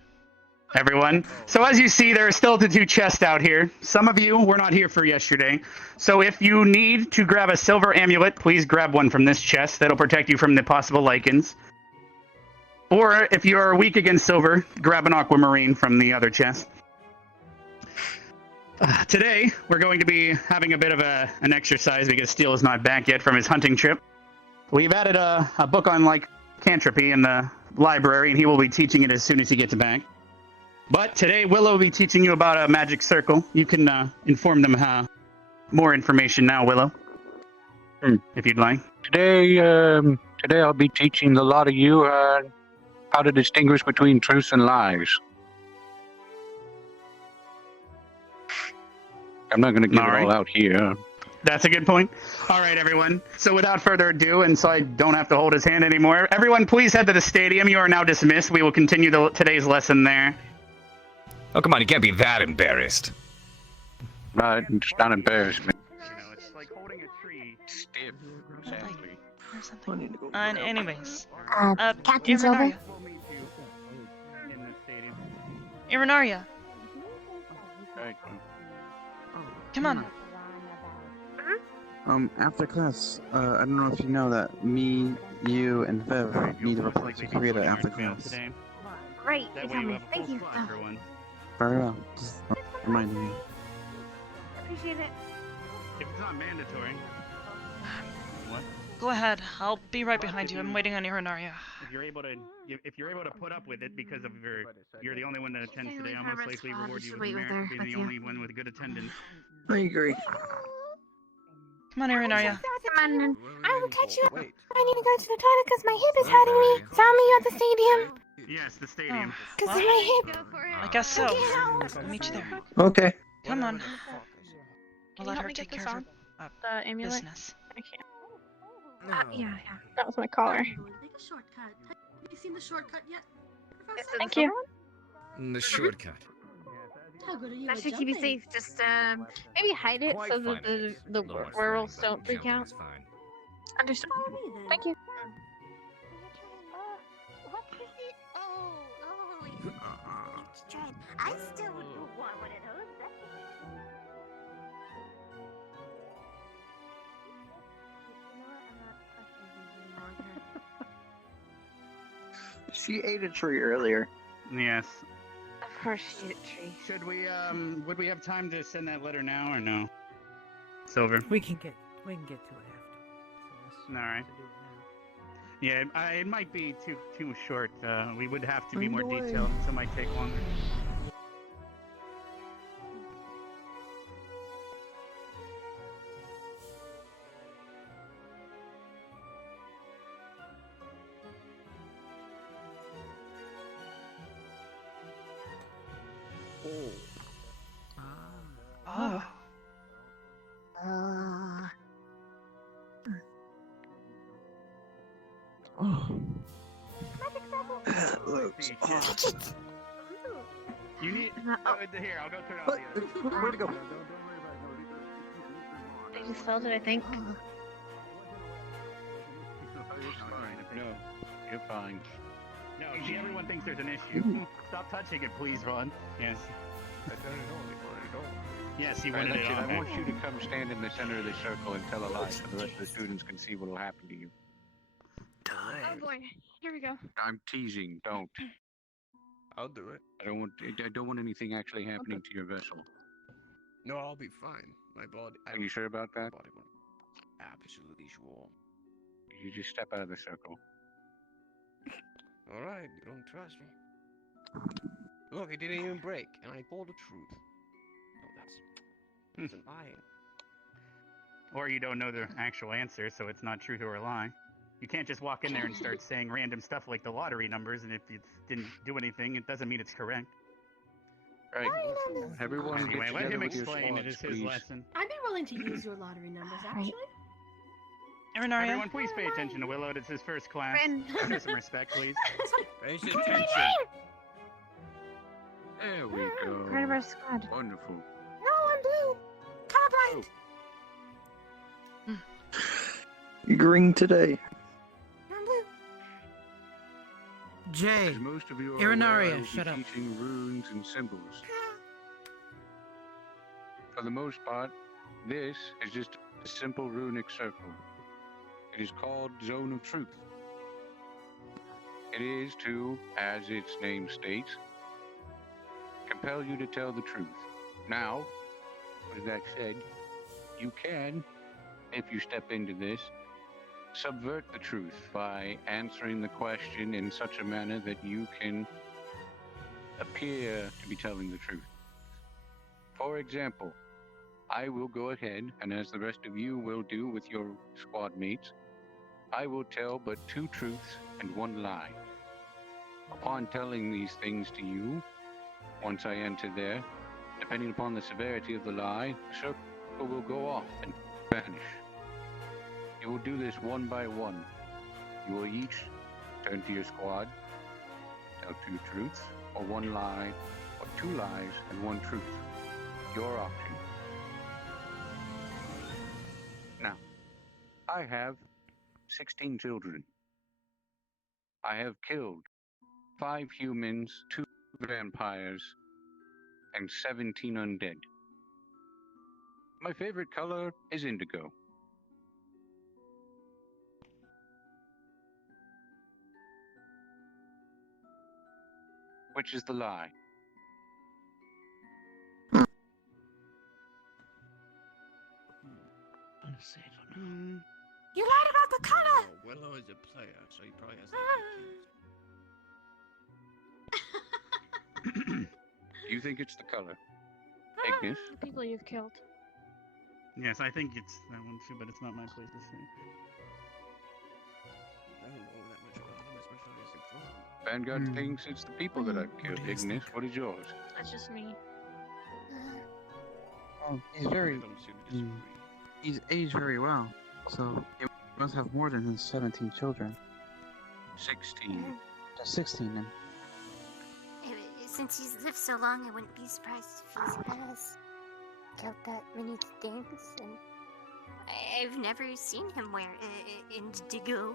Everyone. So as you see, there are still the 2 chests out here. Some of you were not here for yesterday. So if you need to grab a silver amulet, please grab one from this chest. That'll protect you from the possible lichens. Or if you are weak against silver, grab an aquamarine from the other chest. Today, we're going to be having a bit of an exercise because Steele is not back yet from his hunting trip. We've added a book on lycanthropy in the library, and he will be teaching it as soon as he gets back. But today, Willow will be teaching you about a magic circle. You can inform them more information now, Willow, if you'd like. Today I'll be teaching a lot of you how to distinguish between truths and lies. I'm not going to give it all out here. That's a good point. All right, everyone. So without further ado, and so I don't have to hold his hand anymore, everyone please head to the stadium. You are now dismissed. We will continue today's lesson there. Oh, come on, you can't be that embarrassed. Right, it's not embarrassment. It's like holding a tree. Stiff. Or something. Anyways. Captain Silver? Irinaria, Right. come on. After class, I don't know if you know that me, you, and Viv need to report to Karita after class. Great, you tell me. Thank you. Very well. Just reminding you. Appreciate it. If it's not mandatory. What? Go ahead. I'll be right behind you. I'm waiting on Irinaria. If you're able to put up with it because of you're the only one that attends today, I'll most likely reward you with a merit for being the only one with good attendance. I agree. Come on, Irinaria. I will catch you up. I need to go to the toilet because my hip is hurting me. So I'll meet you at the stadium. Yes, the stadium. Because of my hip. I guess so. I'll meet you there. Okay. Come on. Can I'll you let help her me take get care this of on? her The amulet? business. I can't. Yeah. That was my collar. Take a shortcut. Have you seen the shortcut yet, Professor? Thank you. The shortcut. How good are you That at should keep you jumping? safe. Just maybe hide it so that the werewolves don't freak out. Understood. Thank you. I still would want one of those. She ate a tree earlier. Yes. Of course she did, Tree. Should we would we have time to send that letter now or no? Silver. We can get to it after. All right. Yeah, it might be too short. We would have to be more Underway. detailed, so it might take longer. Oh. You need. Here, I'll go turn off the other. Where'd it go? I just felt it, I think. No, you're fine. No, see, everyone thinks there's an issue. Stop touching it, please, Ron. Yes. Yes, he wanted it on. I want you to come stand in the center of the circle and tell a lie so the rest of the students can see what will happen to you. Oh boy, here we go. I'm teasing. Don't. I'll do it. I don't want anything actually happening to your vessel. No, I'll be fine. My body. Are you sure about that? Body won't. Absolutely sure. You just step out of the circle. All right, you don't trust me. Look, it didn't even break, and I told the truth. Oh, that's lying. Or you don't know the actual answer, so it's not truth or a lie. You can't just walk in there and start saying random stuff like the lottery numbers, and if you didn't do anything, it doesn't mean it's correct. Right. Everyone Anyway, get let him together with your explain. It squads, is his please. lesson. I'd be willing to use your lottery numbers, actually. Everyone, please pay attention to Willow. It's his first class. Show some respect, please. Pay attention. There we go. Part of our squad. Wonderful. No, I'm blue. Colorblind. Green today. I'm blue. Jay, As most of you are aware, I Irinaria, will shut be up. teaching runes and symbols. For the most part, this is just a simple runic circle. It is called Zone of Truth. It is to, as its name states, compel you to tell the truth. Now, with that said, you can, if you step into this, subvert the truth by answering the question in such a manner that you can appear to be telling the truth. For example, I will go ahead, and as the rest of you will do with your squad mates, I will tell but 2 truths and 1 lie. Upon telling these things to you, once I enter there, depending upon the severity of the lie, the circle will go off and vanish. You will do this one by one. You will each turn to your squad, tell 2 truths, or 1 lie, or 2 lies and 1 truth. Your option. Now, I have 16 children. I have killed 5 humans, 2 vampires, and 17 undead. My favorite color is indigo. Which is the lie? Honestly, I don't know. You lied about the color. Oh, Willow is a player, so he probably has Do you think it's the color? Ignis? The people you've killed. Yes, I think it's that one too, but it's not my place to say. I don't know that much about him, especially as a drone. Vanguard thinks it's the people that I've killed. Ignis, what is yours? That's just me. Oh, he's very. He's aged very well, so he must have more than his 17 children. 16. 16 then. Since he's lived so long, I wouldn't be surprised if he has killed that many things, and I've never seen him wear indigo.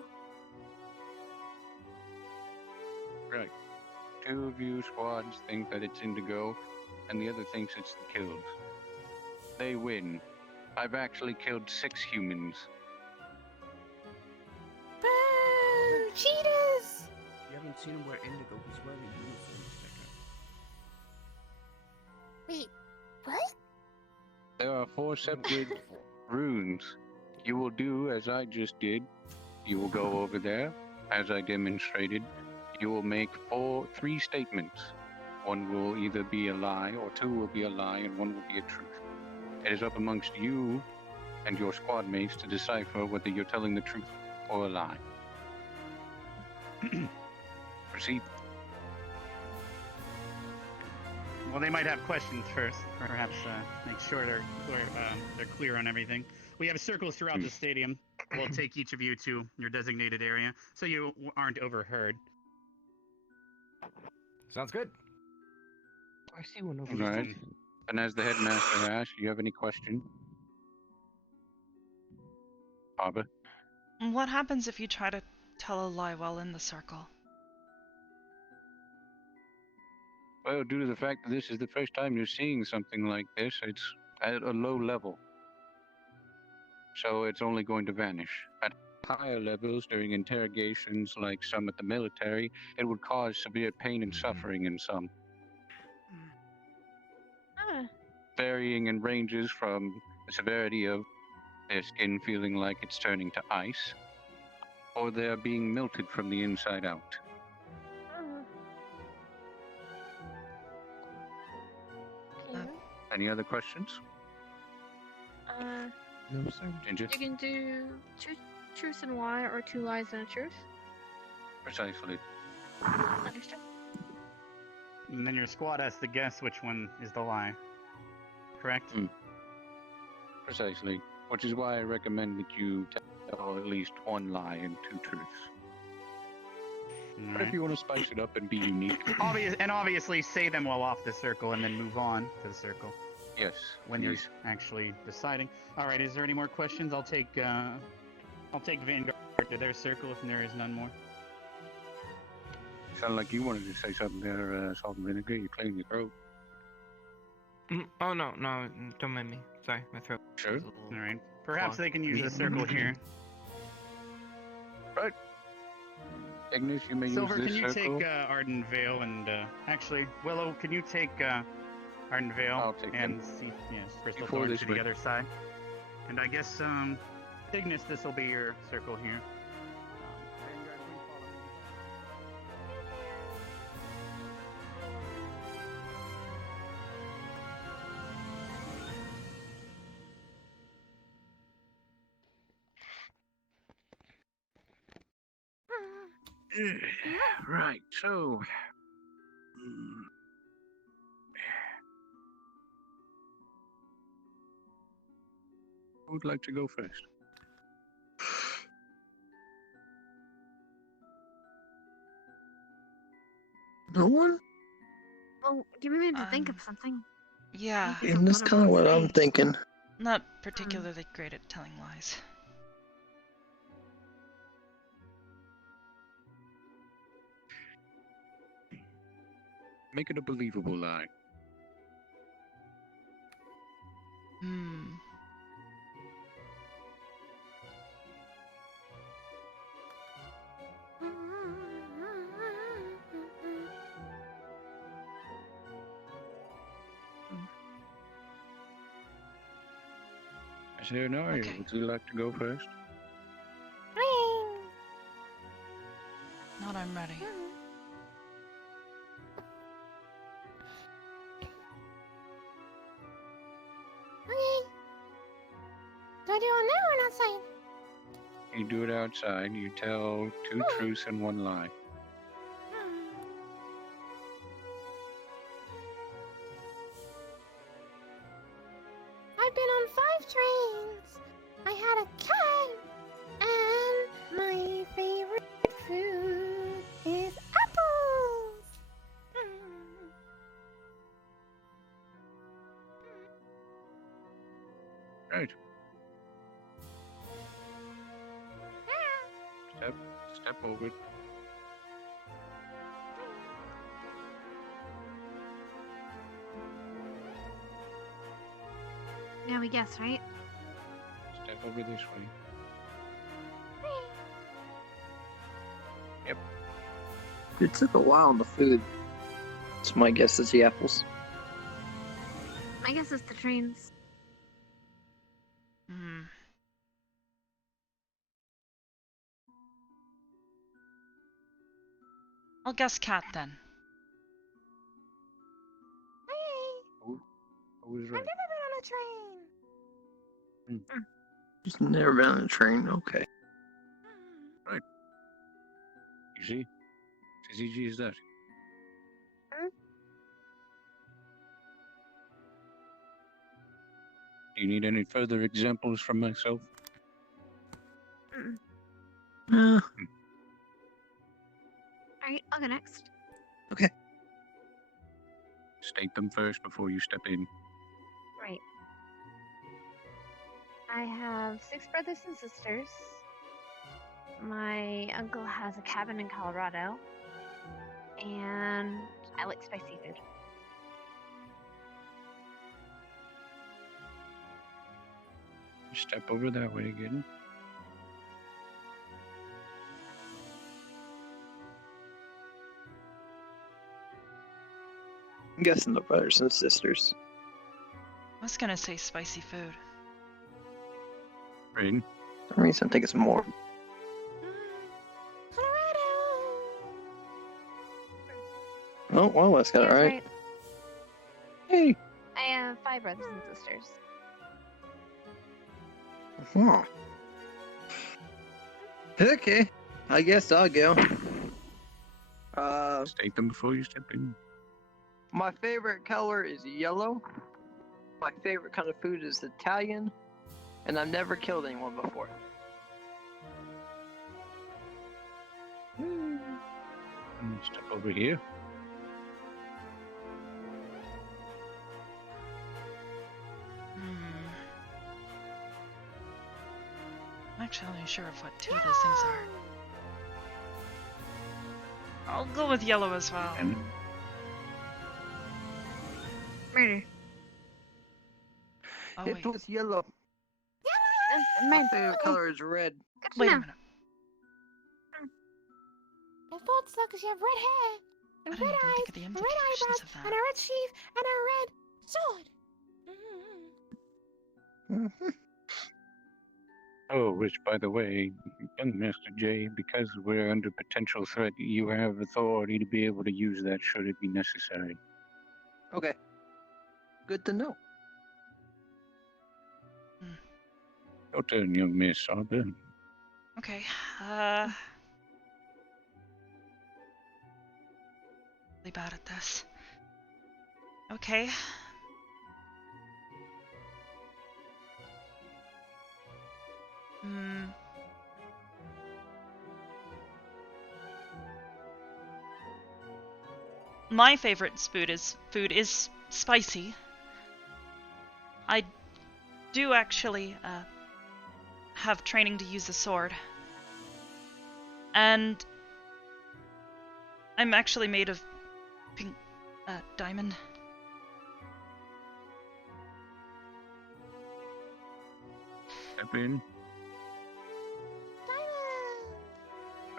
Right. 2 of you squads think that it's indigo, and the other thinks it's the kills. They win. I've actually killed 6 humans. Boo! Cheetahs! You haven't seen him wear indigo, he's wearing a uniform, Wait, what? There are 4 separate runes. You will do as I just did. You will go over there, as I demonstrated. You will make 3 statements. 1 will either be a lie, or 2 will be a lie, and 1 will be a truth. It is up amongst you and your squad mates to decipher whether you're telling the truth or a lie. Proceed. Well, they might have questions first. Perhaps make sure they're clear on everything. We have circles throughout the stadium. We'll take each of you to your designated area, so you aren't overheard. Sounds good. I see one over All right. And as the headmaster asks, do you have any question? Arbor? What happens if you try to tell a lie while in the circle? Well, due to the fact that this is the first time you're seeing something like this, it's at a low level. So it's only going to vanish. At higher levels, during interrogations like some at the military, it would cause severe pain and suffering in some. Varying in ranges from the severity of their skin feeling like it's turning to ice, or they're being melted from the inside out. Any other questions? No, sir. Ginger? You can do 2 truths and a lie, or 2 lies and a truth. Precisely. Understood. And then your squad has to guess which one is the lie. Correct? Precisely. Which is why I recommend that you tell at least 1 lie and 2 truths. But if you want to spice it up and be unique. Obviously say them while off the circle and then move on to the circle. Yes. When you're actually deciding. All right. Is there any more questions? I'll take Vanguard to their circle if there is none more. Sounded like you wanted to say something there, Salt and Vinegar. You're clearing your throat. Oh no, don't mind me. Sorry, my throat. Sure. All right. Perhaps they can use the circle here. Right. Ignis, you may Silver, use this can you circle. take Arden Vale and actually Willow? Can you take Arden Vale I'll take and them. see? Yes, Crystal Before Thorn this to the way. other side. And I guess Ignis, this will be your circle here. Right, so. Who would like to go first? No one? Well, give me a minute to think of something. Yeah. And that's kind of what I'm thinking. Not particularly great at telling lies. Make it a believable lie. Serenari, would you like to go first? Not I'm ready. Okay. Do I do it now or outside? You do it outside. You tell 2 truths and 1 lie. I've been on 5 trains. I had a cat, and my favorite fruit is apples. Right. Step over it. Now we guess, right? Step over this way. Yep. It took a while on the food. So my guess is the apples. I guess it's the trains. I'll guess cat then. Who was I've right? never been on a train. Just never been on a train. Okay. Right. You see? It's as easy as that. Do you need any further examples from myself? Alright, I'll go next. State them first before you step in. Right. I have 6 brothers and sisters. My uncle has a cabin in Colorado. And I like spicy food. Step over that way again. I'm guessing the brothers and sisters. I was gonna say spicy food. Rain. For some reason, I think it's more. Oh, one of us got it Yeah, right. Hey. I have 5 brothers and sisters. Huh. Okay, I guess I'll go. State them before you step in. My favorite color is yellow. My favorite kind of food is Italian. And I've never killed anyone before. Step over here. I'm actually not sure of what 2 of those things are. I'll go with yellow as well. Murder. Oh, It wait. was yellow. My Mine. favorite color is red. Good to Wait a know. minute. I thought so because you have red hair, and I didn't red even eyes, think of the and red implications eyebrows, of that. and a red sheath, and a red sword. Oh, which, by the way, young Master J, because we're under potential threat, you have authority to be able to use that should it be necessary. Okay. Good to know. Your turn, young Miss Arbor. Okay, really bad at this. Okay. My favorite food is spicy. I do actually have training to use a sword. And I'm actually made of pink diamond. Step in.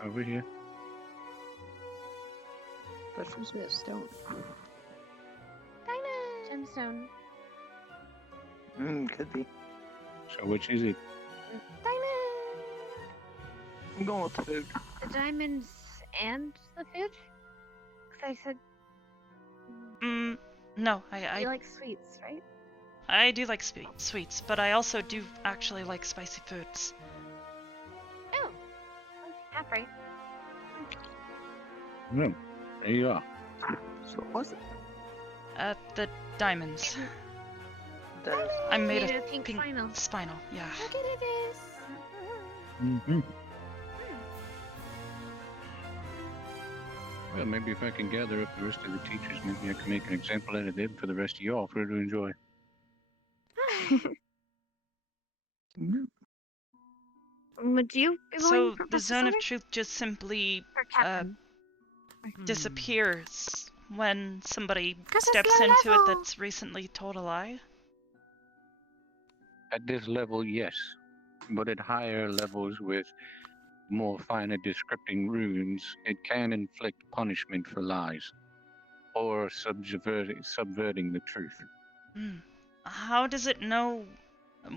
Over here. That was me a stone. Gemstone. Could be. So which is it? I'm going with the food. The diamonds and the food? Because I said No, you I like sweets, right? I do like sweets, but I also do actually like spicy foods. Oh. Half right. No. There you are. So what was it? The diamonds. Diamonds. I'm made Made of of pink spinal. spinal, yeah. Look at this. Mm-hmm. Well, maybe if I can gather up the rest of the teachers, maybe I can make an example out of them for the rest of y'all for to enjoy. Would you be willing So for the Professor zone of Summer? truth just simply Or Captain? disappears when somebody 'Cause it's steps low into level. it that's recently told a lie. At this level, yes. But at higher levels with more finer descripting runes, it can inflict punishment for lies. Or subverting the truth. How does it know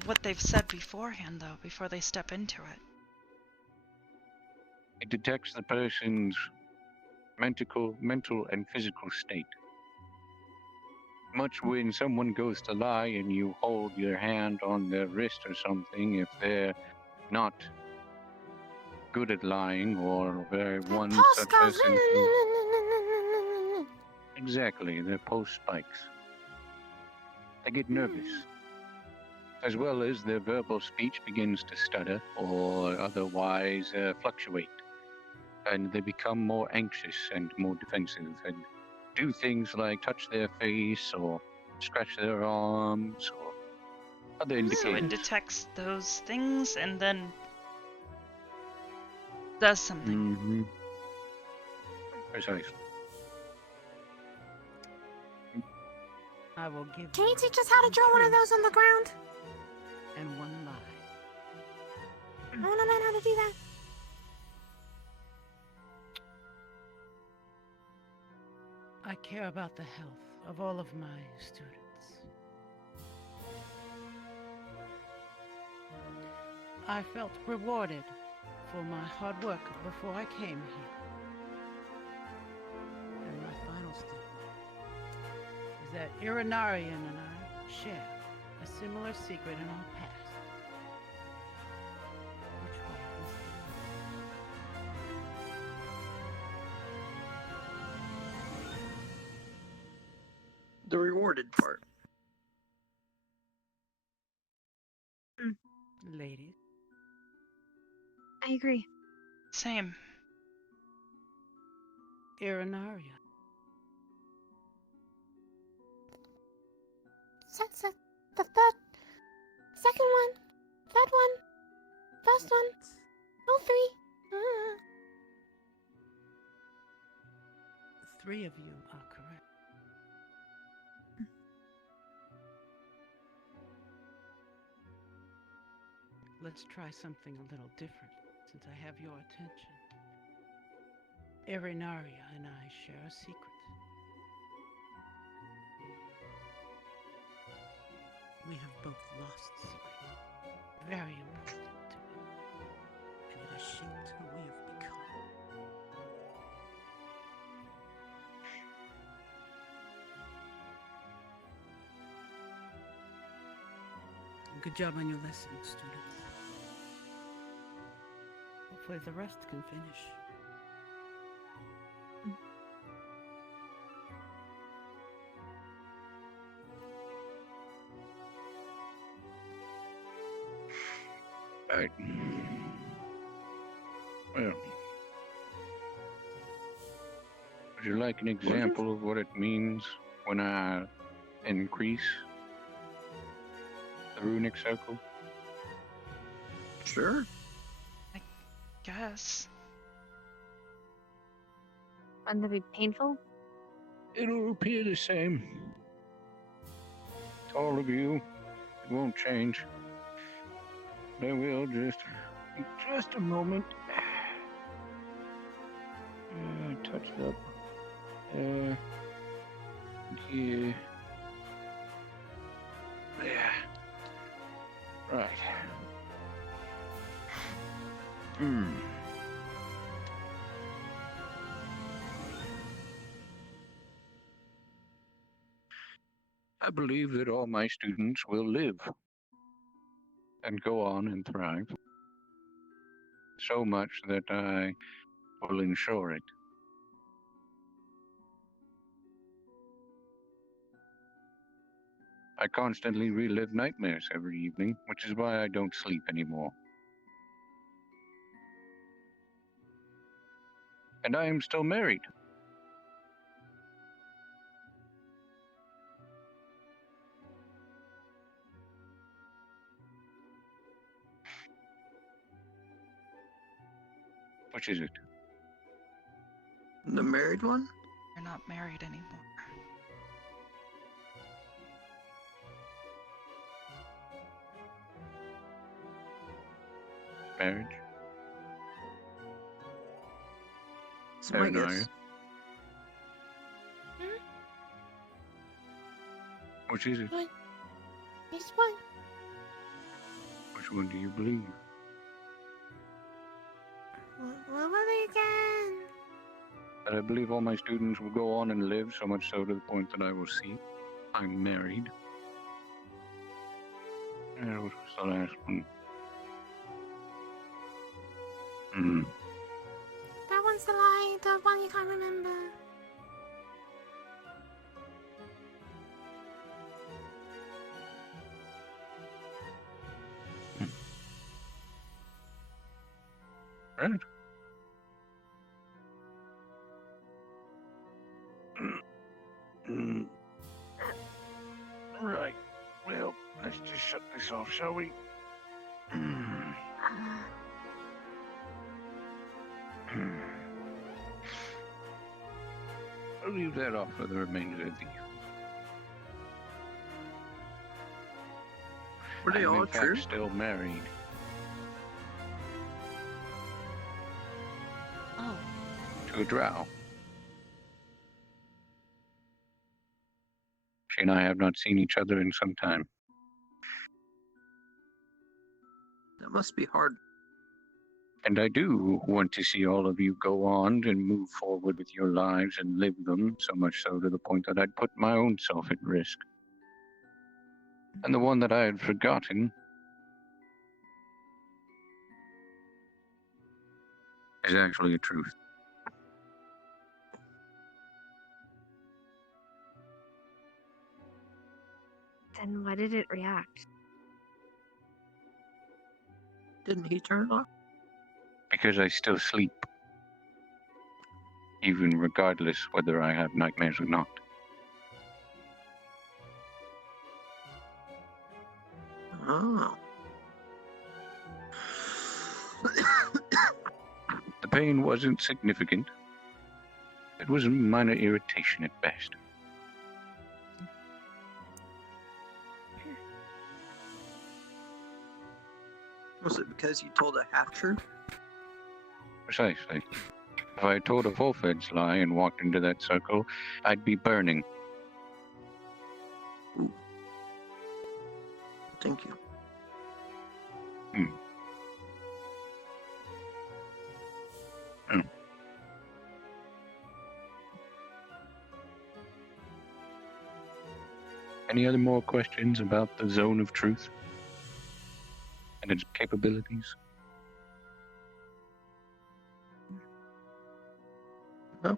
what they've said beforehand, though, before they step into it? It detects the person's mental and physical state. Much when someone goes to lie and you hold your hand on their wrist or something, if they're not good at lying or very one such person who... Exactly, their pulse spikes. They get nervous. as well as their verbal speech begins to stutter or otherwise fluctuate. And they become more anxious and more defensive and do things like touch their face or scratch their arms or other So it indicators. detects those things and then does something. Mm-hmm. Precisely. I will give Can you teach us how to draw one of those on the ground? and one lie. I want to learn how to do that. I care about the health of all of my students. I felt rewarded for my hard work before I came here. And my final statement is that Irinarian and I share a similar secret in our past. Which one is The rewarded part. it? Ladies. I agree. Same. Irinaria. The third, second one, third one, first one, all three. Three of you are correct. Let's try something a little different, since I have your attention. Irinaria and I share a secret. We have both lost secrets, very important to us, and it has shaped who we have become. Good job on your lesson, students. Hopefully the rest can finish. Right. Well, would you like an example of what it means when I increase the runic circle? Sure. Guess. Wouldn't that be painful? It'll appear the same to all of you. It won't change. I will just a moment. Touch it up. Here. Yeah. Right. I believe that all my students will live and go on and thrive. So much that I will ensure it. I constantly relive nightmares every evening, which is why I don't sleep anymore. And I am still married. Which is it? The married one? You're not married anymore. Marriage? It's my guess. Paranoia. Which is it? One. There's one. Which one do you believe? What were they again? That I believe all my students will go on and live, so much so to the point that I will see I'm married. And what was the last one? That one's the lie. The one you can't remember. Right. Well, let's just shut this off, shall we? I'll leave that off for the remainder of the evening. Were they I'm all in fact true? still married. Oh. To a drow. She and I have not seen each other in some time. That must be hard. And I do want to see all of you go on and move forward with your lives and live them, so much so to the point that I'd put my own self at risk. And the one that I had forgotten is actually a truth. Then why did it react? Didn't he turn it off? Because I still sleep. Even regardless whether I have nightmares or not. Oh. The pain wasn't significant. It was a minor irritation at best. Was it because you told a half-truth? Precisely. If I told a full-fledged lie and walked into that circle, I'd be burning. Ooh. Thank you. Any other more questions about the Zone of Truth and its capabilities? Or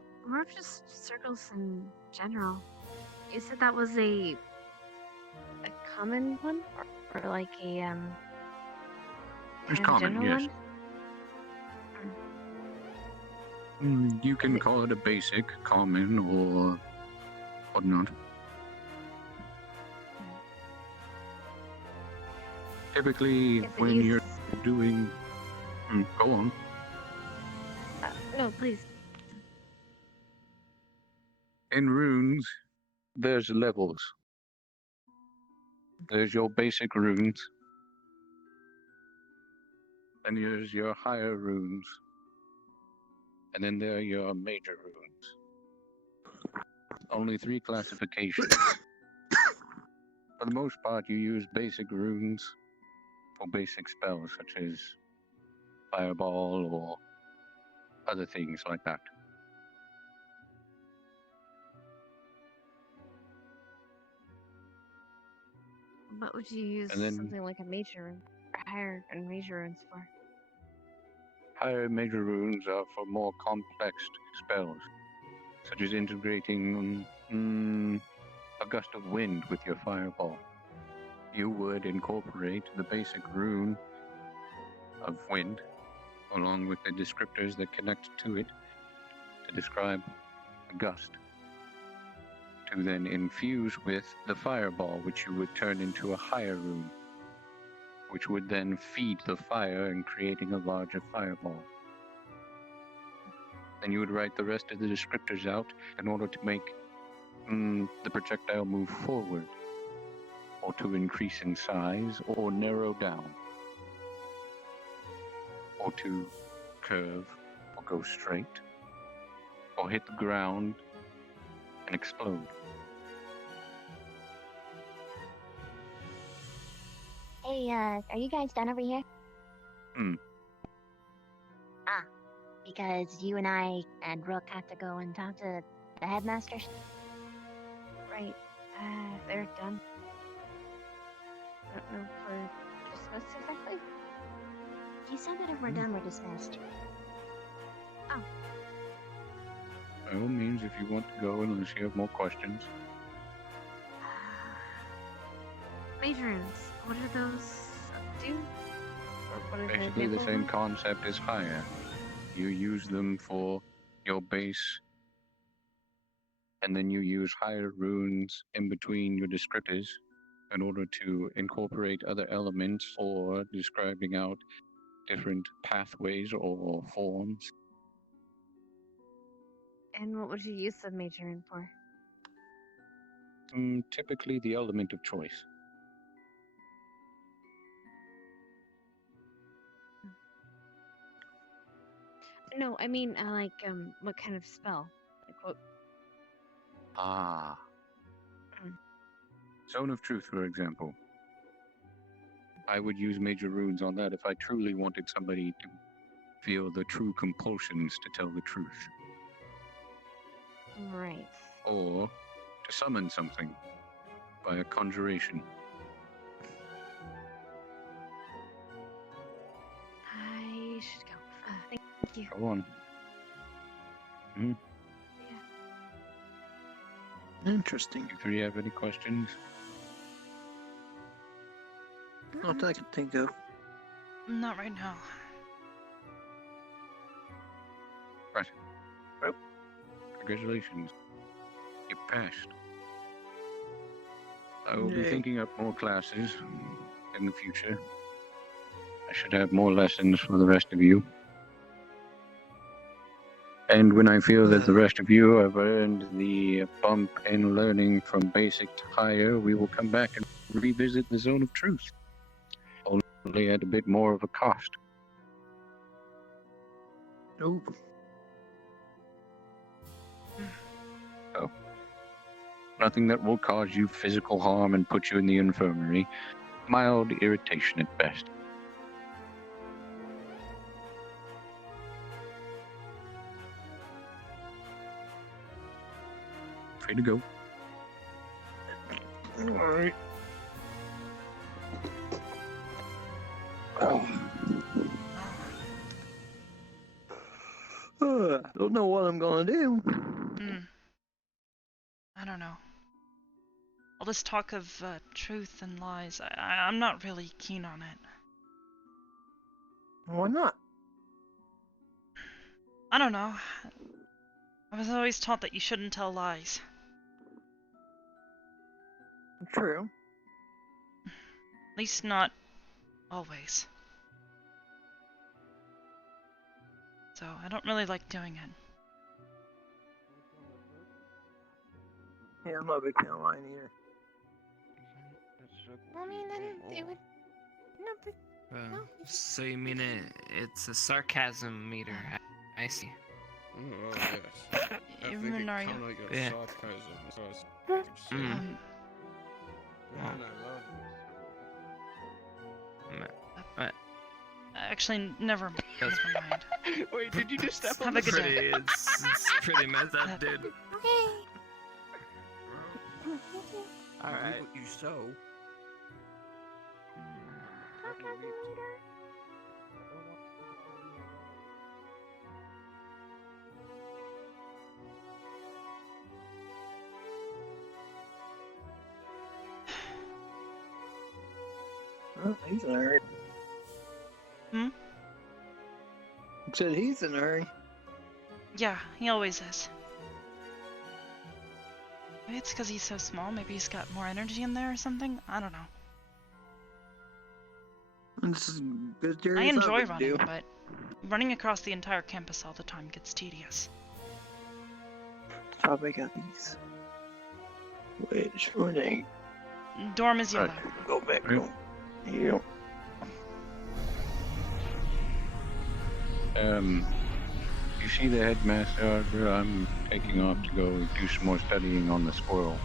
just circles in general. You said that was a common one, or like a It's kind of common, general yes. one? You can call it a basic, common, or whatnot. Typically, when you're doing... go on. No, please. In runes, there's levels. There's your basic runes. And there's your higher runes. And then there are your major runes. Only 3 classifications. For the most part, you use basic runes for basic spells, such as Fireball or other things like that. What would you use And then- something like a major rune, or higher and major runes for? Higher major runes are for more complex spells, such as integrating a gust of wind with your fireball. You would incorporate the basic rune of wind, along with the descriptors that connect to it, to describe a gust, to then infuse with the fireball, which you would turn into a higher rune, which would then feed the fire in creating a larger fireball. Then you would write the rest of the descriptors out in order to make the projectile move forward, or to increase in size, or narrow down, or to curve, or go straight, or hit the ground and explode. Hey, are you guys done over here? Because you and I and Rook have to go and talk to the headmasters. Right. They're done. I don't know if we're dismissed exactly. You said that if we're done, we're dismissed. Oh. By all means, if you want to go, unless you have more questions. Major runes. What do those do? Or what are Basically the example same ones? concept as higher. You use them for your base, and then you use higher runes in between your descriptors in order to incorporate other elements or describing out different pathways or forms. And what would you use the major rune for? Typically the element of choice. No, I mean, what kind of spell? Like what? Ah. Zone of Truth, for example. I would use major runes on that if I truly wanted somebody to feel the true compulsions to tell the truth. Right. Or to summon something by a conjuration. I should go. Thank you. Go on. Interesting. You three have any questions? Not that I can think of. Not right now. Right. Well, congratulations. You passed. I will be Yay. thinking up more classes in the future. I should have more lessons for the rest of you. And when I feel that the rest of you have earned the bump in learning from basic to higher, we will come back and revisit the Zone of Truth. Only at a bit more of a cost. Ooh. So, nothing that will cause you physical harm and put you in the infirmary. Mild irritation at best. Free to go. Alright. Don't know what I'm gonna do. I don't know. All this talk of truth and lies, I'm not really keen on it. Why not? I don't know. I was always taught that you shouldn't tell lies. True. At least not always. So I don't really like doing it. Yeah, I'm not a big fan of lying either. I mean, then it would. No, but. No, So you mean it's a sarcasm meter? I see. Oh, yes. I think it Even are kind you? of like a Yeah. sarcasm. So it's Mm. Man, I love Actually, never mind. Wait, did you just step on Have a the good day. It's pretty messed up, dude. Okay. Thank you. Alright. What you sow. Sarcasm meter. Well, he's in a hurry. Said he's in a hurry. Yeah, he always is. Maybe it's because he's so small. Maybe he's got more energy in there or something. I don't know. This is good as I enjoy would running, do. but running across the entire campus all the time gets tedious. Probably got these. Which running? Dorm is yellow. Right, go back. Go. Yep. You see the headmaster, Arbor? I'm taking off to go do some more studying on the squirrel.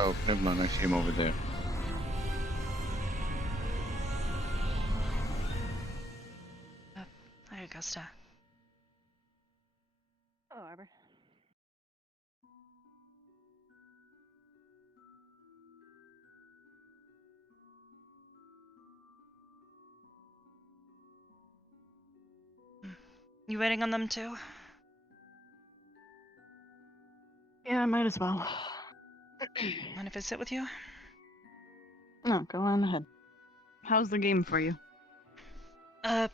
Oh, never mind, I see him over there. Hi, Augusta. Oh, Arbor. You waiting on them too? Yeah, I might as well. Mind if I sit with you? No, go on ahead. How's the game for you? I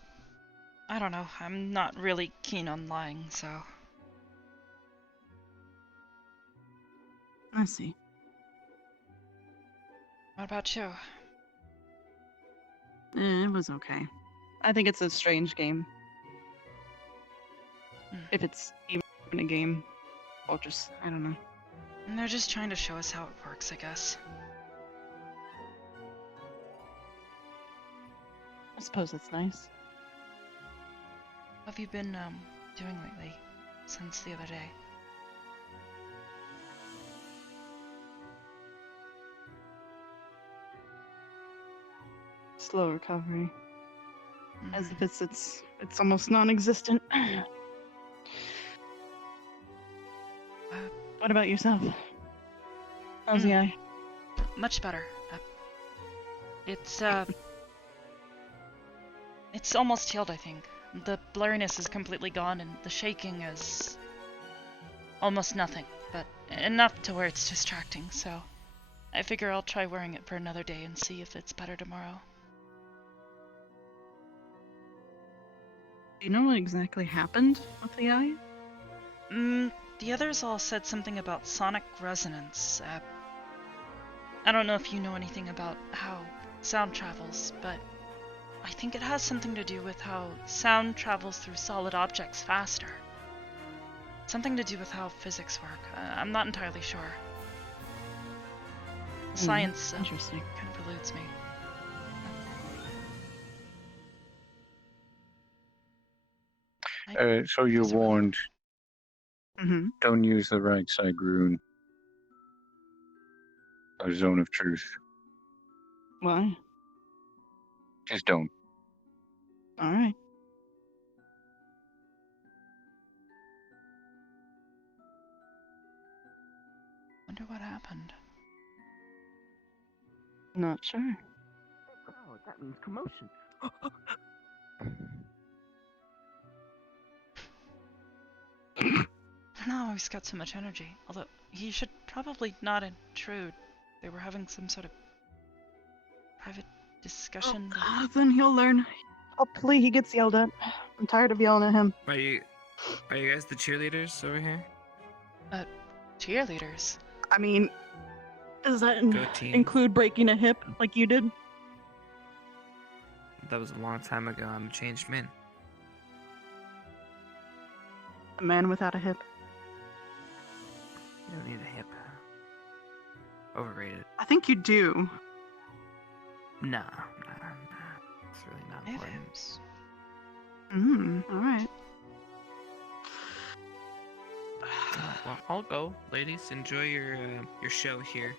don't know. I'm not really keen on lying, so... I see. I What about you? It was okay. I think it's a strange game. If it's even a game, I'll just, I don't know. And they're just trying to show us how it works, I guess. I suppose that's nice. What have you been doing lately? Since the other day? Slow recovery. As if it's almost non-existent. What about yourself? How's the eye? Much better. It's almost healed, I think. The blurriness is completely gone, and the shaking is almost nothing, but enough to where it's distracting, so I figure I'll try wearing it for another day and see if it's better tomorrow. Do you know what exactly happened with the eye? The others all said something about sonic resonance. I don't know if you know anything about how sound travels, but I think it has something to do with how sound travels through solid objects faster. Something to do with how physics work. I'm not entirely sure. Science interesting. Kind of eludes me. So you're warned. Don't use the right side rune. Or zone of truth. Why? Just don't. Alright. Wonder what happened. Not sure. Oh, that means commotion. I don't know how he's got so much energy. Although, he should probably not intrude. They were having some sort of private discussion. Then he'll learn. Hopefully he gets yelled at. I'm tired of yelling at him. Are you guys the cheerleaders over here? Cheerleaders? I mean, does that Go team. include breaking a hip like you did? That was a long time ago. I'm a changed man. A man without a hip. You don't need a hip. Overrated. I think you do. Nah. It's really not important. Alright. Well, I'll go. Ladies, enjoy your show here.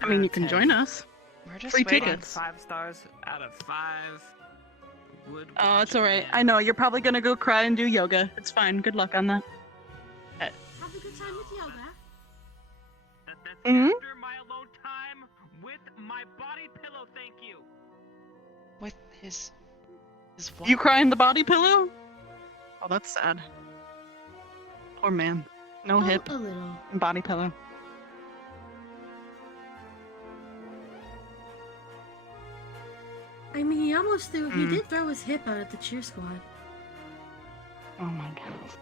I mean, you can join us. We're just Free waiting. tickets. 5 stars out of 5. Oh, it's alright. I know, you're probably gonna go cry and do yoga. It's fine. Good luck on that. Have a good time with yoga. That's after my alone time with my body pillow, thank you. With his what? You cry in the body pillow? Oh, that's sad. Poor man. No hip. A little. And body pillow. I mean, he almost threw. He did throw his hip out at the cheer squad. Oh my god.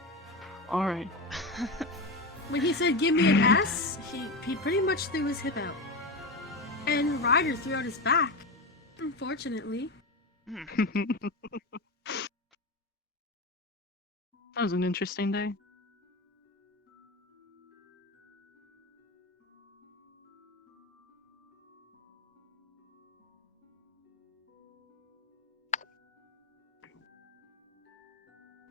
Alright. When he said "Give me an S," he pretty much threw his hip out. And Ryder threw out his back. Unfortunately. That was an interesting day.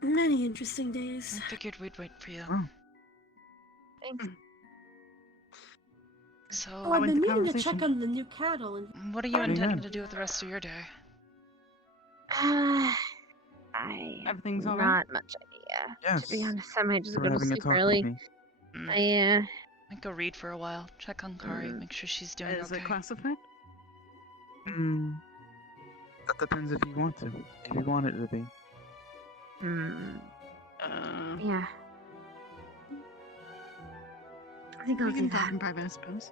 Many interesting days. I figured we'd wait for you. Thanks. So, Oh, I've been meaning to check on the new cattle and. what are you intending to do with the rest of your day? Everything's all not right? much idea. Yes. To be honest, I might just We're go to having a sleep talk with early. me. I'd go read for a while, check on Kari, make sure she's doing Is okay. it classified? That depends if you want to. If you want it to be. Yeah. I think I'll we do can talk that. in private, I suppose.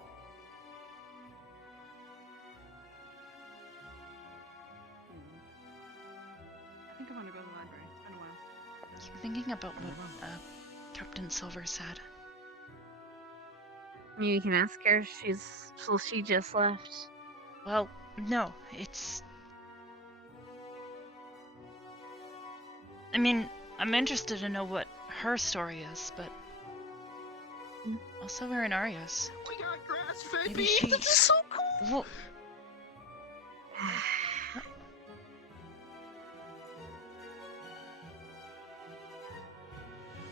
I think I want to go to the library. It's been a while. Keep thinking about what Captain Silver said. You can ask her. She just left. Well, no, it's... I mean, I'm interested to know what her story is, but... Also Arenaria's. We got grass-fed Maybe beef. she... This is so cool. Well,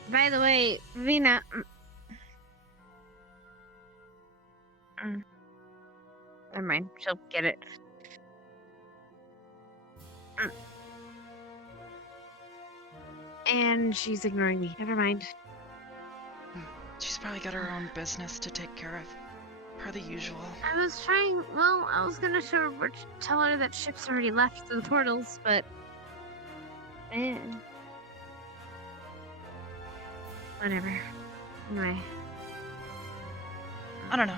By the way, Vina. Never mind. She'll get it. And she's ignoring me. Never mind. she's probably got her own business to take care of. Per the usual. I was trying. Well, I was gonna show her, tell her that ship's already left through the portals, but. Whatever. Anyway. I don't know.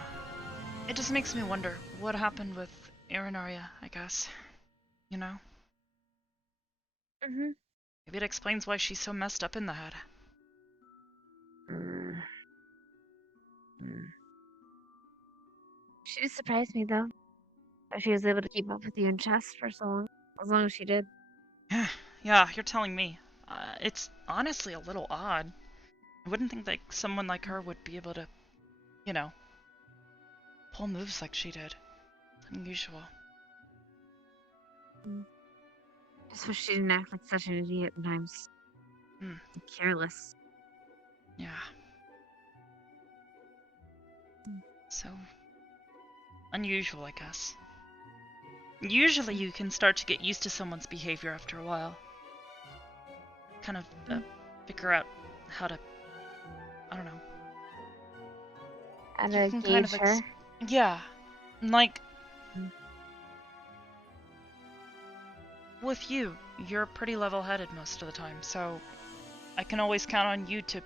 It just makes me wonder what happened with Arenaria, I guess. You know? Mhm. Maybe it explains why she's so messed up in the head. She did surprise me, though. That she was able to keep up with you in chess for so long. As long as she did. Yeah, you're telling me. It's honestly a little odd. I wouldn't think that someone like her would be able to, you know, pull moves like she did. It's unusual. Just wish she didn't act like such an idiot at times. Careless. Yeah. So, unusual, I guess. Usually you can start to get used to someone's behavior after a while. Kind of figure out how to, I don't know. How You to can gauge kind of her? yeah. Like, with you, you're pretty level-headed most of the time, so I can always count on you to,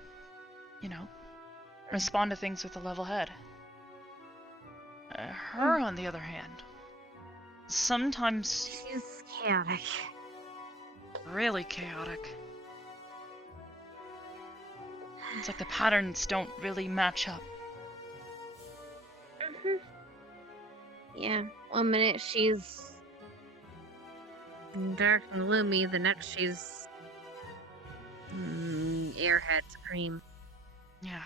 you know, respond to things with a level head. Her, on the other hand, sometimes... She's chaotic. Really chaotic. It's like the patterns don't really match up. Yeah. One minute she's dark and gloomy, the next she's airhead supreme. Yeah.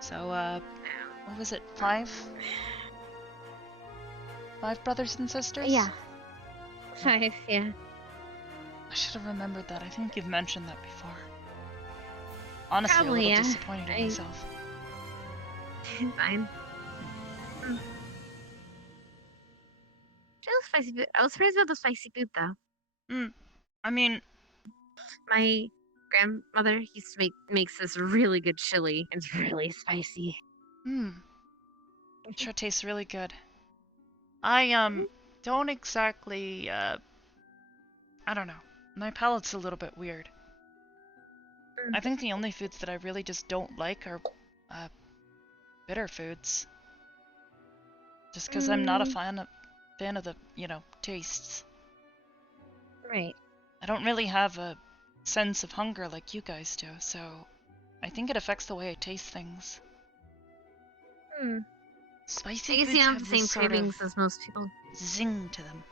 So, what was it? 5? 5 brothers and sisters? Yeah. 5, yeah. I should have remembered that. I think you've mentioned that before. Honestly, Probably, a little yeah. disappointed in myself. Fine. Spicy food. I was surprised about the spicy food, though. I mean, my grandmother used to makes this really good chili. It's really spicy. Sure tastes really good. I don't exactly I don't know. My palate's a little bit weird. I think the only foods that I really just don't like are bitter foods. Just because I'm not a fan of the, you know, tastes. Right. I don't really have a sense of hunger like you guys do, so I think it affects the way I taste things. Spicy I guess foods you have have the this same sort of cravings as most people. zing to them.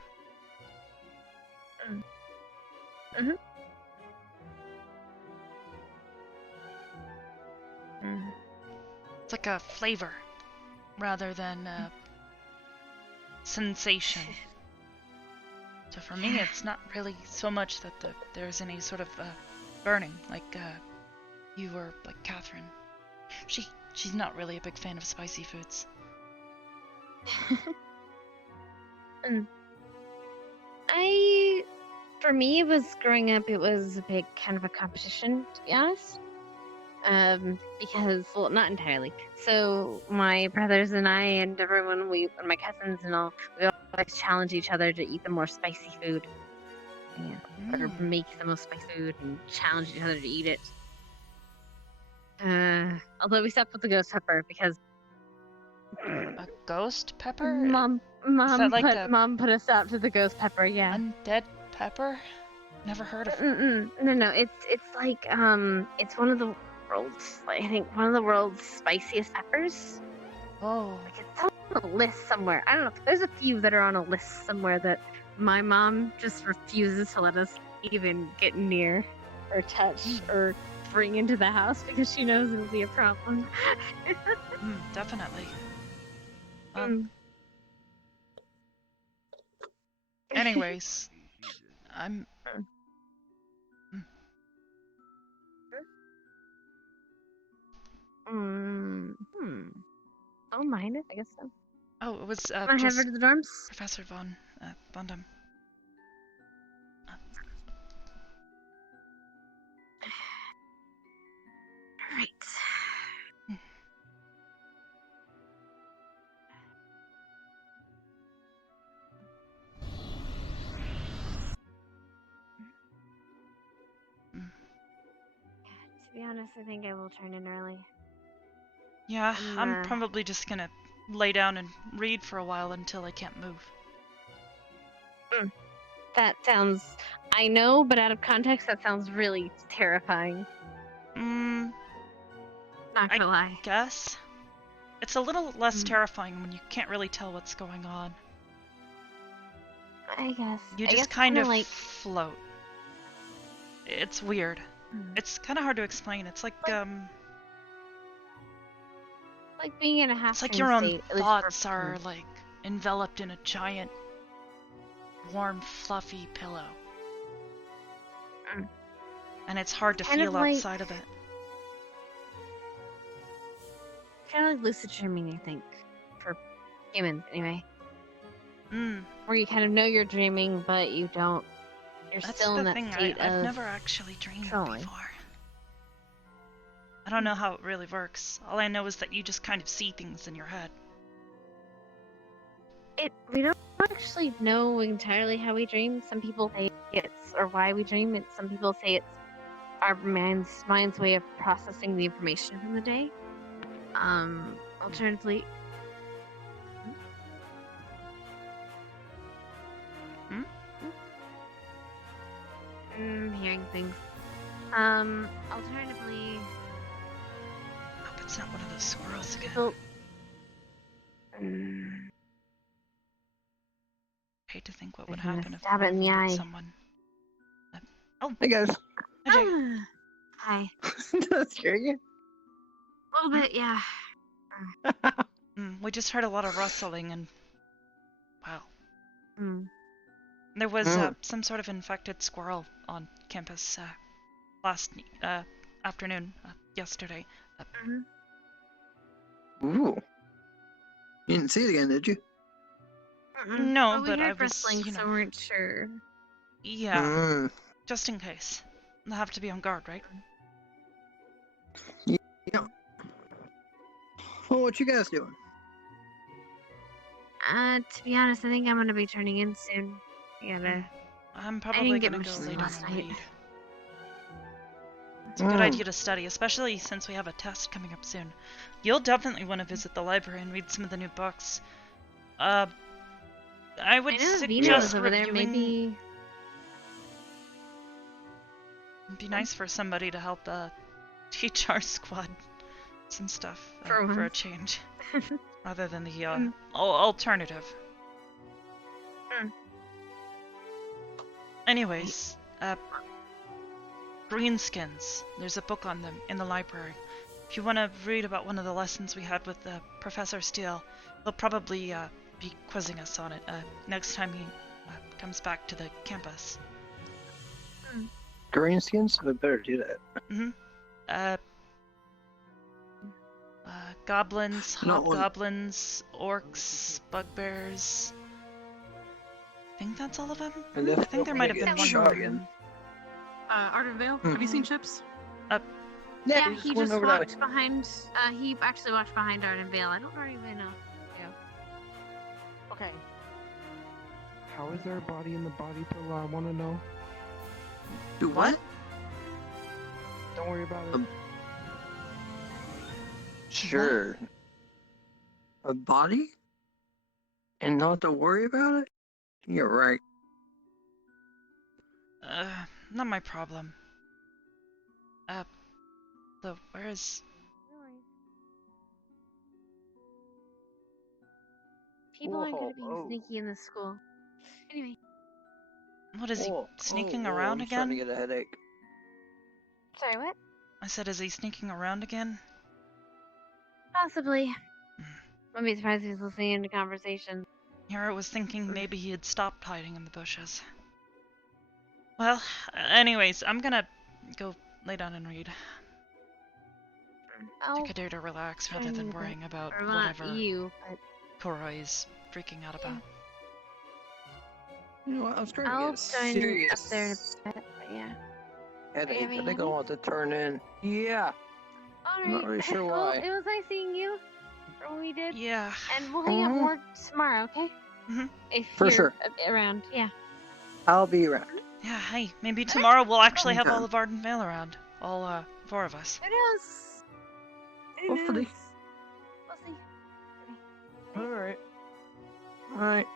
It's like a flavor rather than a sensation. So for me, it's not really so much that there's any sort of burning, like you or like Catherine. She's not really a big fan of spicy foods. For me, it was growing up. It was a big kind of a competition, to be honest. Because, well, not entirely. So my brothers and I and everyone, and my cousins and all, we all like to challenge each other to eat the more spicy food. Yeah. Or make the most spicy food and challenge each other to eat it. Although we stopped with the ghost pepper because A ghost pepper? Mom like put a- Mom put us out to the ghost pepper. Yeah. Undead pepper? Never heard of. No. It's like it's one of the world's, I think, one of the world's spiciest peppers. Oh. Like it's on a list somewhere. I don't know. There's a few that are on a list somewhere that my mom just refuses to let us even get near or touch or bring into the house because she knows it'll be a problem. Definitely. Anyways, I'm. Don't mind it. I guess so. Oh, it was Wanna head just over to the dorms? Professor Von Bondum. Right. To be honest, I think I will turn in early. Yeah, I'm uh, probably just gonna lay down and read for a while until I can't move. That sounds, I know, but out of context, that sounds really terrifying. Not gonna lie. Guess it's a little less terrifying when you can't really tell what's going on. I guess. You I just guess kind kinda of like float. It's weird. It's kind of hard to explain. It's like being in a half. It's like your own thoughts are like enveloped in a giant, warm, fluffy pillow. And it's hard to Kind of feel like- outside of it. kind of like lucid dreaming, I think, for humans anyway. Where you kind of know you're dreaming, but you don't. You're That's still the in that thing. state I've of never actually dreamed controlling. before. I don't know how it really works. All I know is that you just kind of see things in your head. We don't actually know entirely how we dream. Some people say it's or why we dream. Some people say it's our mind's way of processing the information from the day. Alternatively, hearing things. Alternatively, Hope it's not one of those squirrels again. people. Hate to think what would They're gonna happen if stab it in the I eye. hit someone. Oh, Hey guys. Hi. Does that scare you? A little bit, yeah. We just heard a lot of rustling and wow. Mm. There was some sort of infected squirrel on campus last afternoon, yesterday. Ooh. You didn't see it again, did you? No, we but heard I was, rustling, you know, so we weren't sure. Yeah, just in case. I'll have to be on guard, right? Yeah. Well, what you guys doing? To be honest, I think I'm gonna be turning in soon. I'm I probably didn't get gonna much go sleep lay down last and night. read. It's a good idea to study, especially since we have a test coming up soon. You'll definitely want to visit the library and read some of the new books. I would I know Vino suggest was over there. reviewing. Maybe It'd be nice for somebody to help teach our squad some stuff For for a once. change, rather than the alternative. Anyways, Greenskins. There's a book on them in the library. If you want to read about one of the lessons we had with Professor Steele, he'll probably be quizzing us on it next time he comes back to the campus. Greenskins? I better do that. Goblins, Not one- hobgoblins, orcs, bugbears. I think that's all of them. And I think there might have been one more. Art of Vale. Have you seen Chips? yeah, we just he went just over that walked behind. He actually walked behind Art and Vale. I don't even know. Okay. How is there a body in the body pillow? I want to know. Do what? Don't worry about it. Sure. a body and not to worry about it? You're right. Not my problem. So where is... People aren't Whoa, good at being oh. sneaky in this school. Anyway. What is he, Whoa, sneaking whoa, around I'm starting again? to get a headache. Sorry, what? I said, is he sneaking around again? Possibly. Wouldn't be surprised if he's listening into conversation. Here I was thinking maybe he had stopped hiding in the bushes. Well, anyways, I'm gonna go lay down and read. Take a day to relax rather than worrying about or whatever not you, but Koroi is freaking out about. You know what? I was trying to I'll get a join serious up there in a bit, but yeah. headache. I having a think I want to turn in. Yeah. I'm not really sure Well, why. it was nice seeing you for what we did. Yeah. And we'll hang out more tomorrow, okay? If For you're sure. around, yeah. I'll be around. Yeah, hey, maybe tomorrow we'll actually have all Okay. of Arden Vale around. All, 4 of us. Who knows? Who Hopefully. knows? We'll see. Alright. Alright.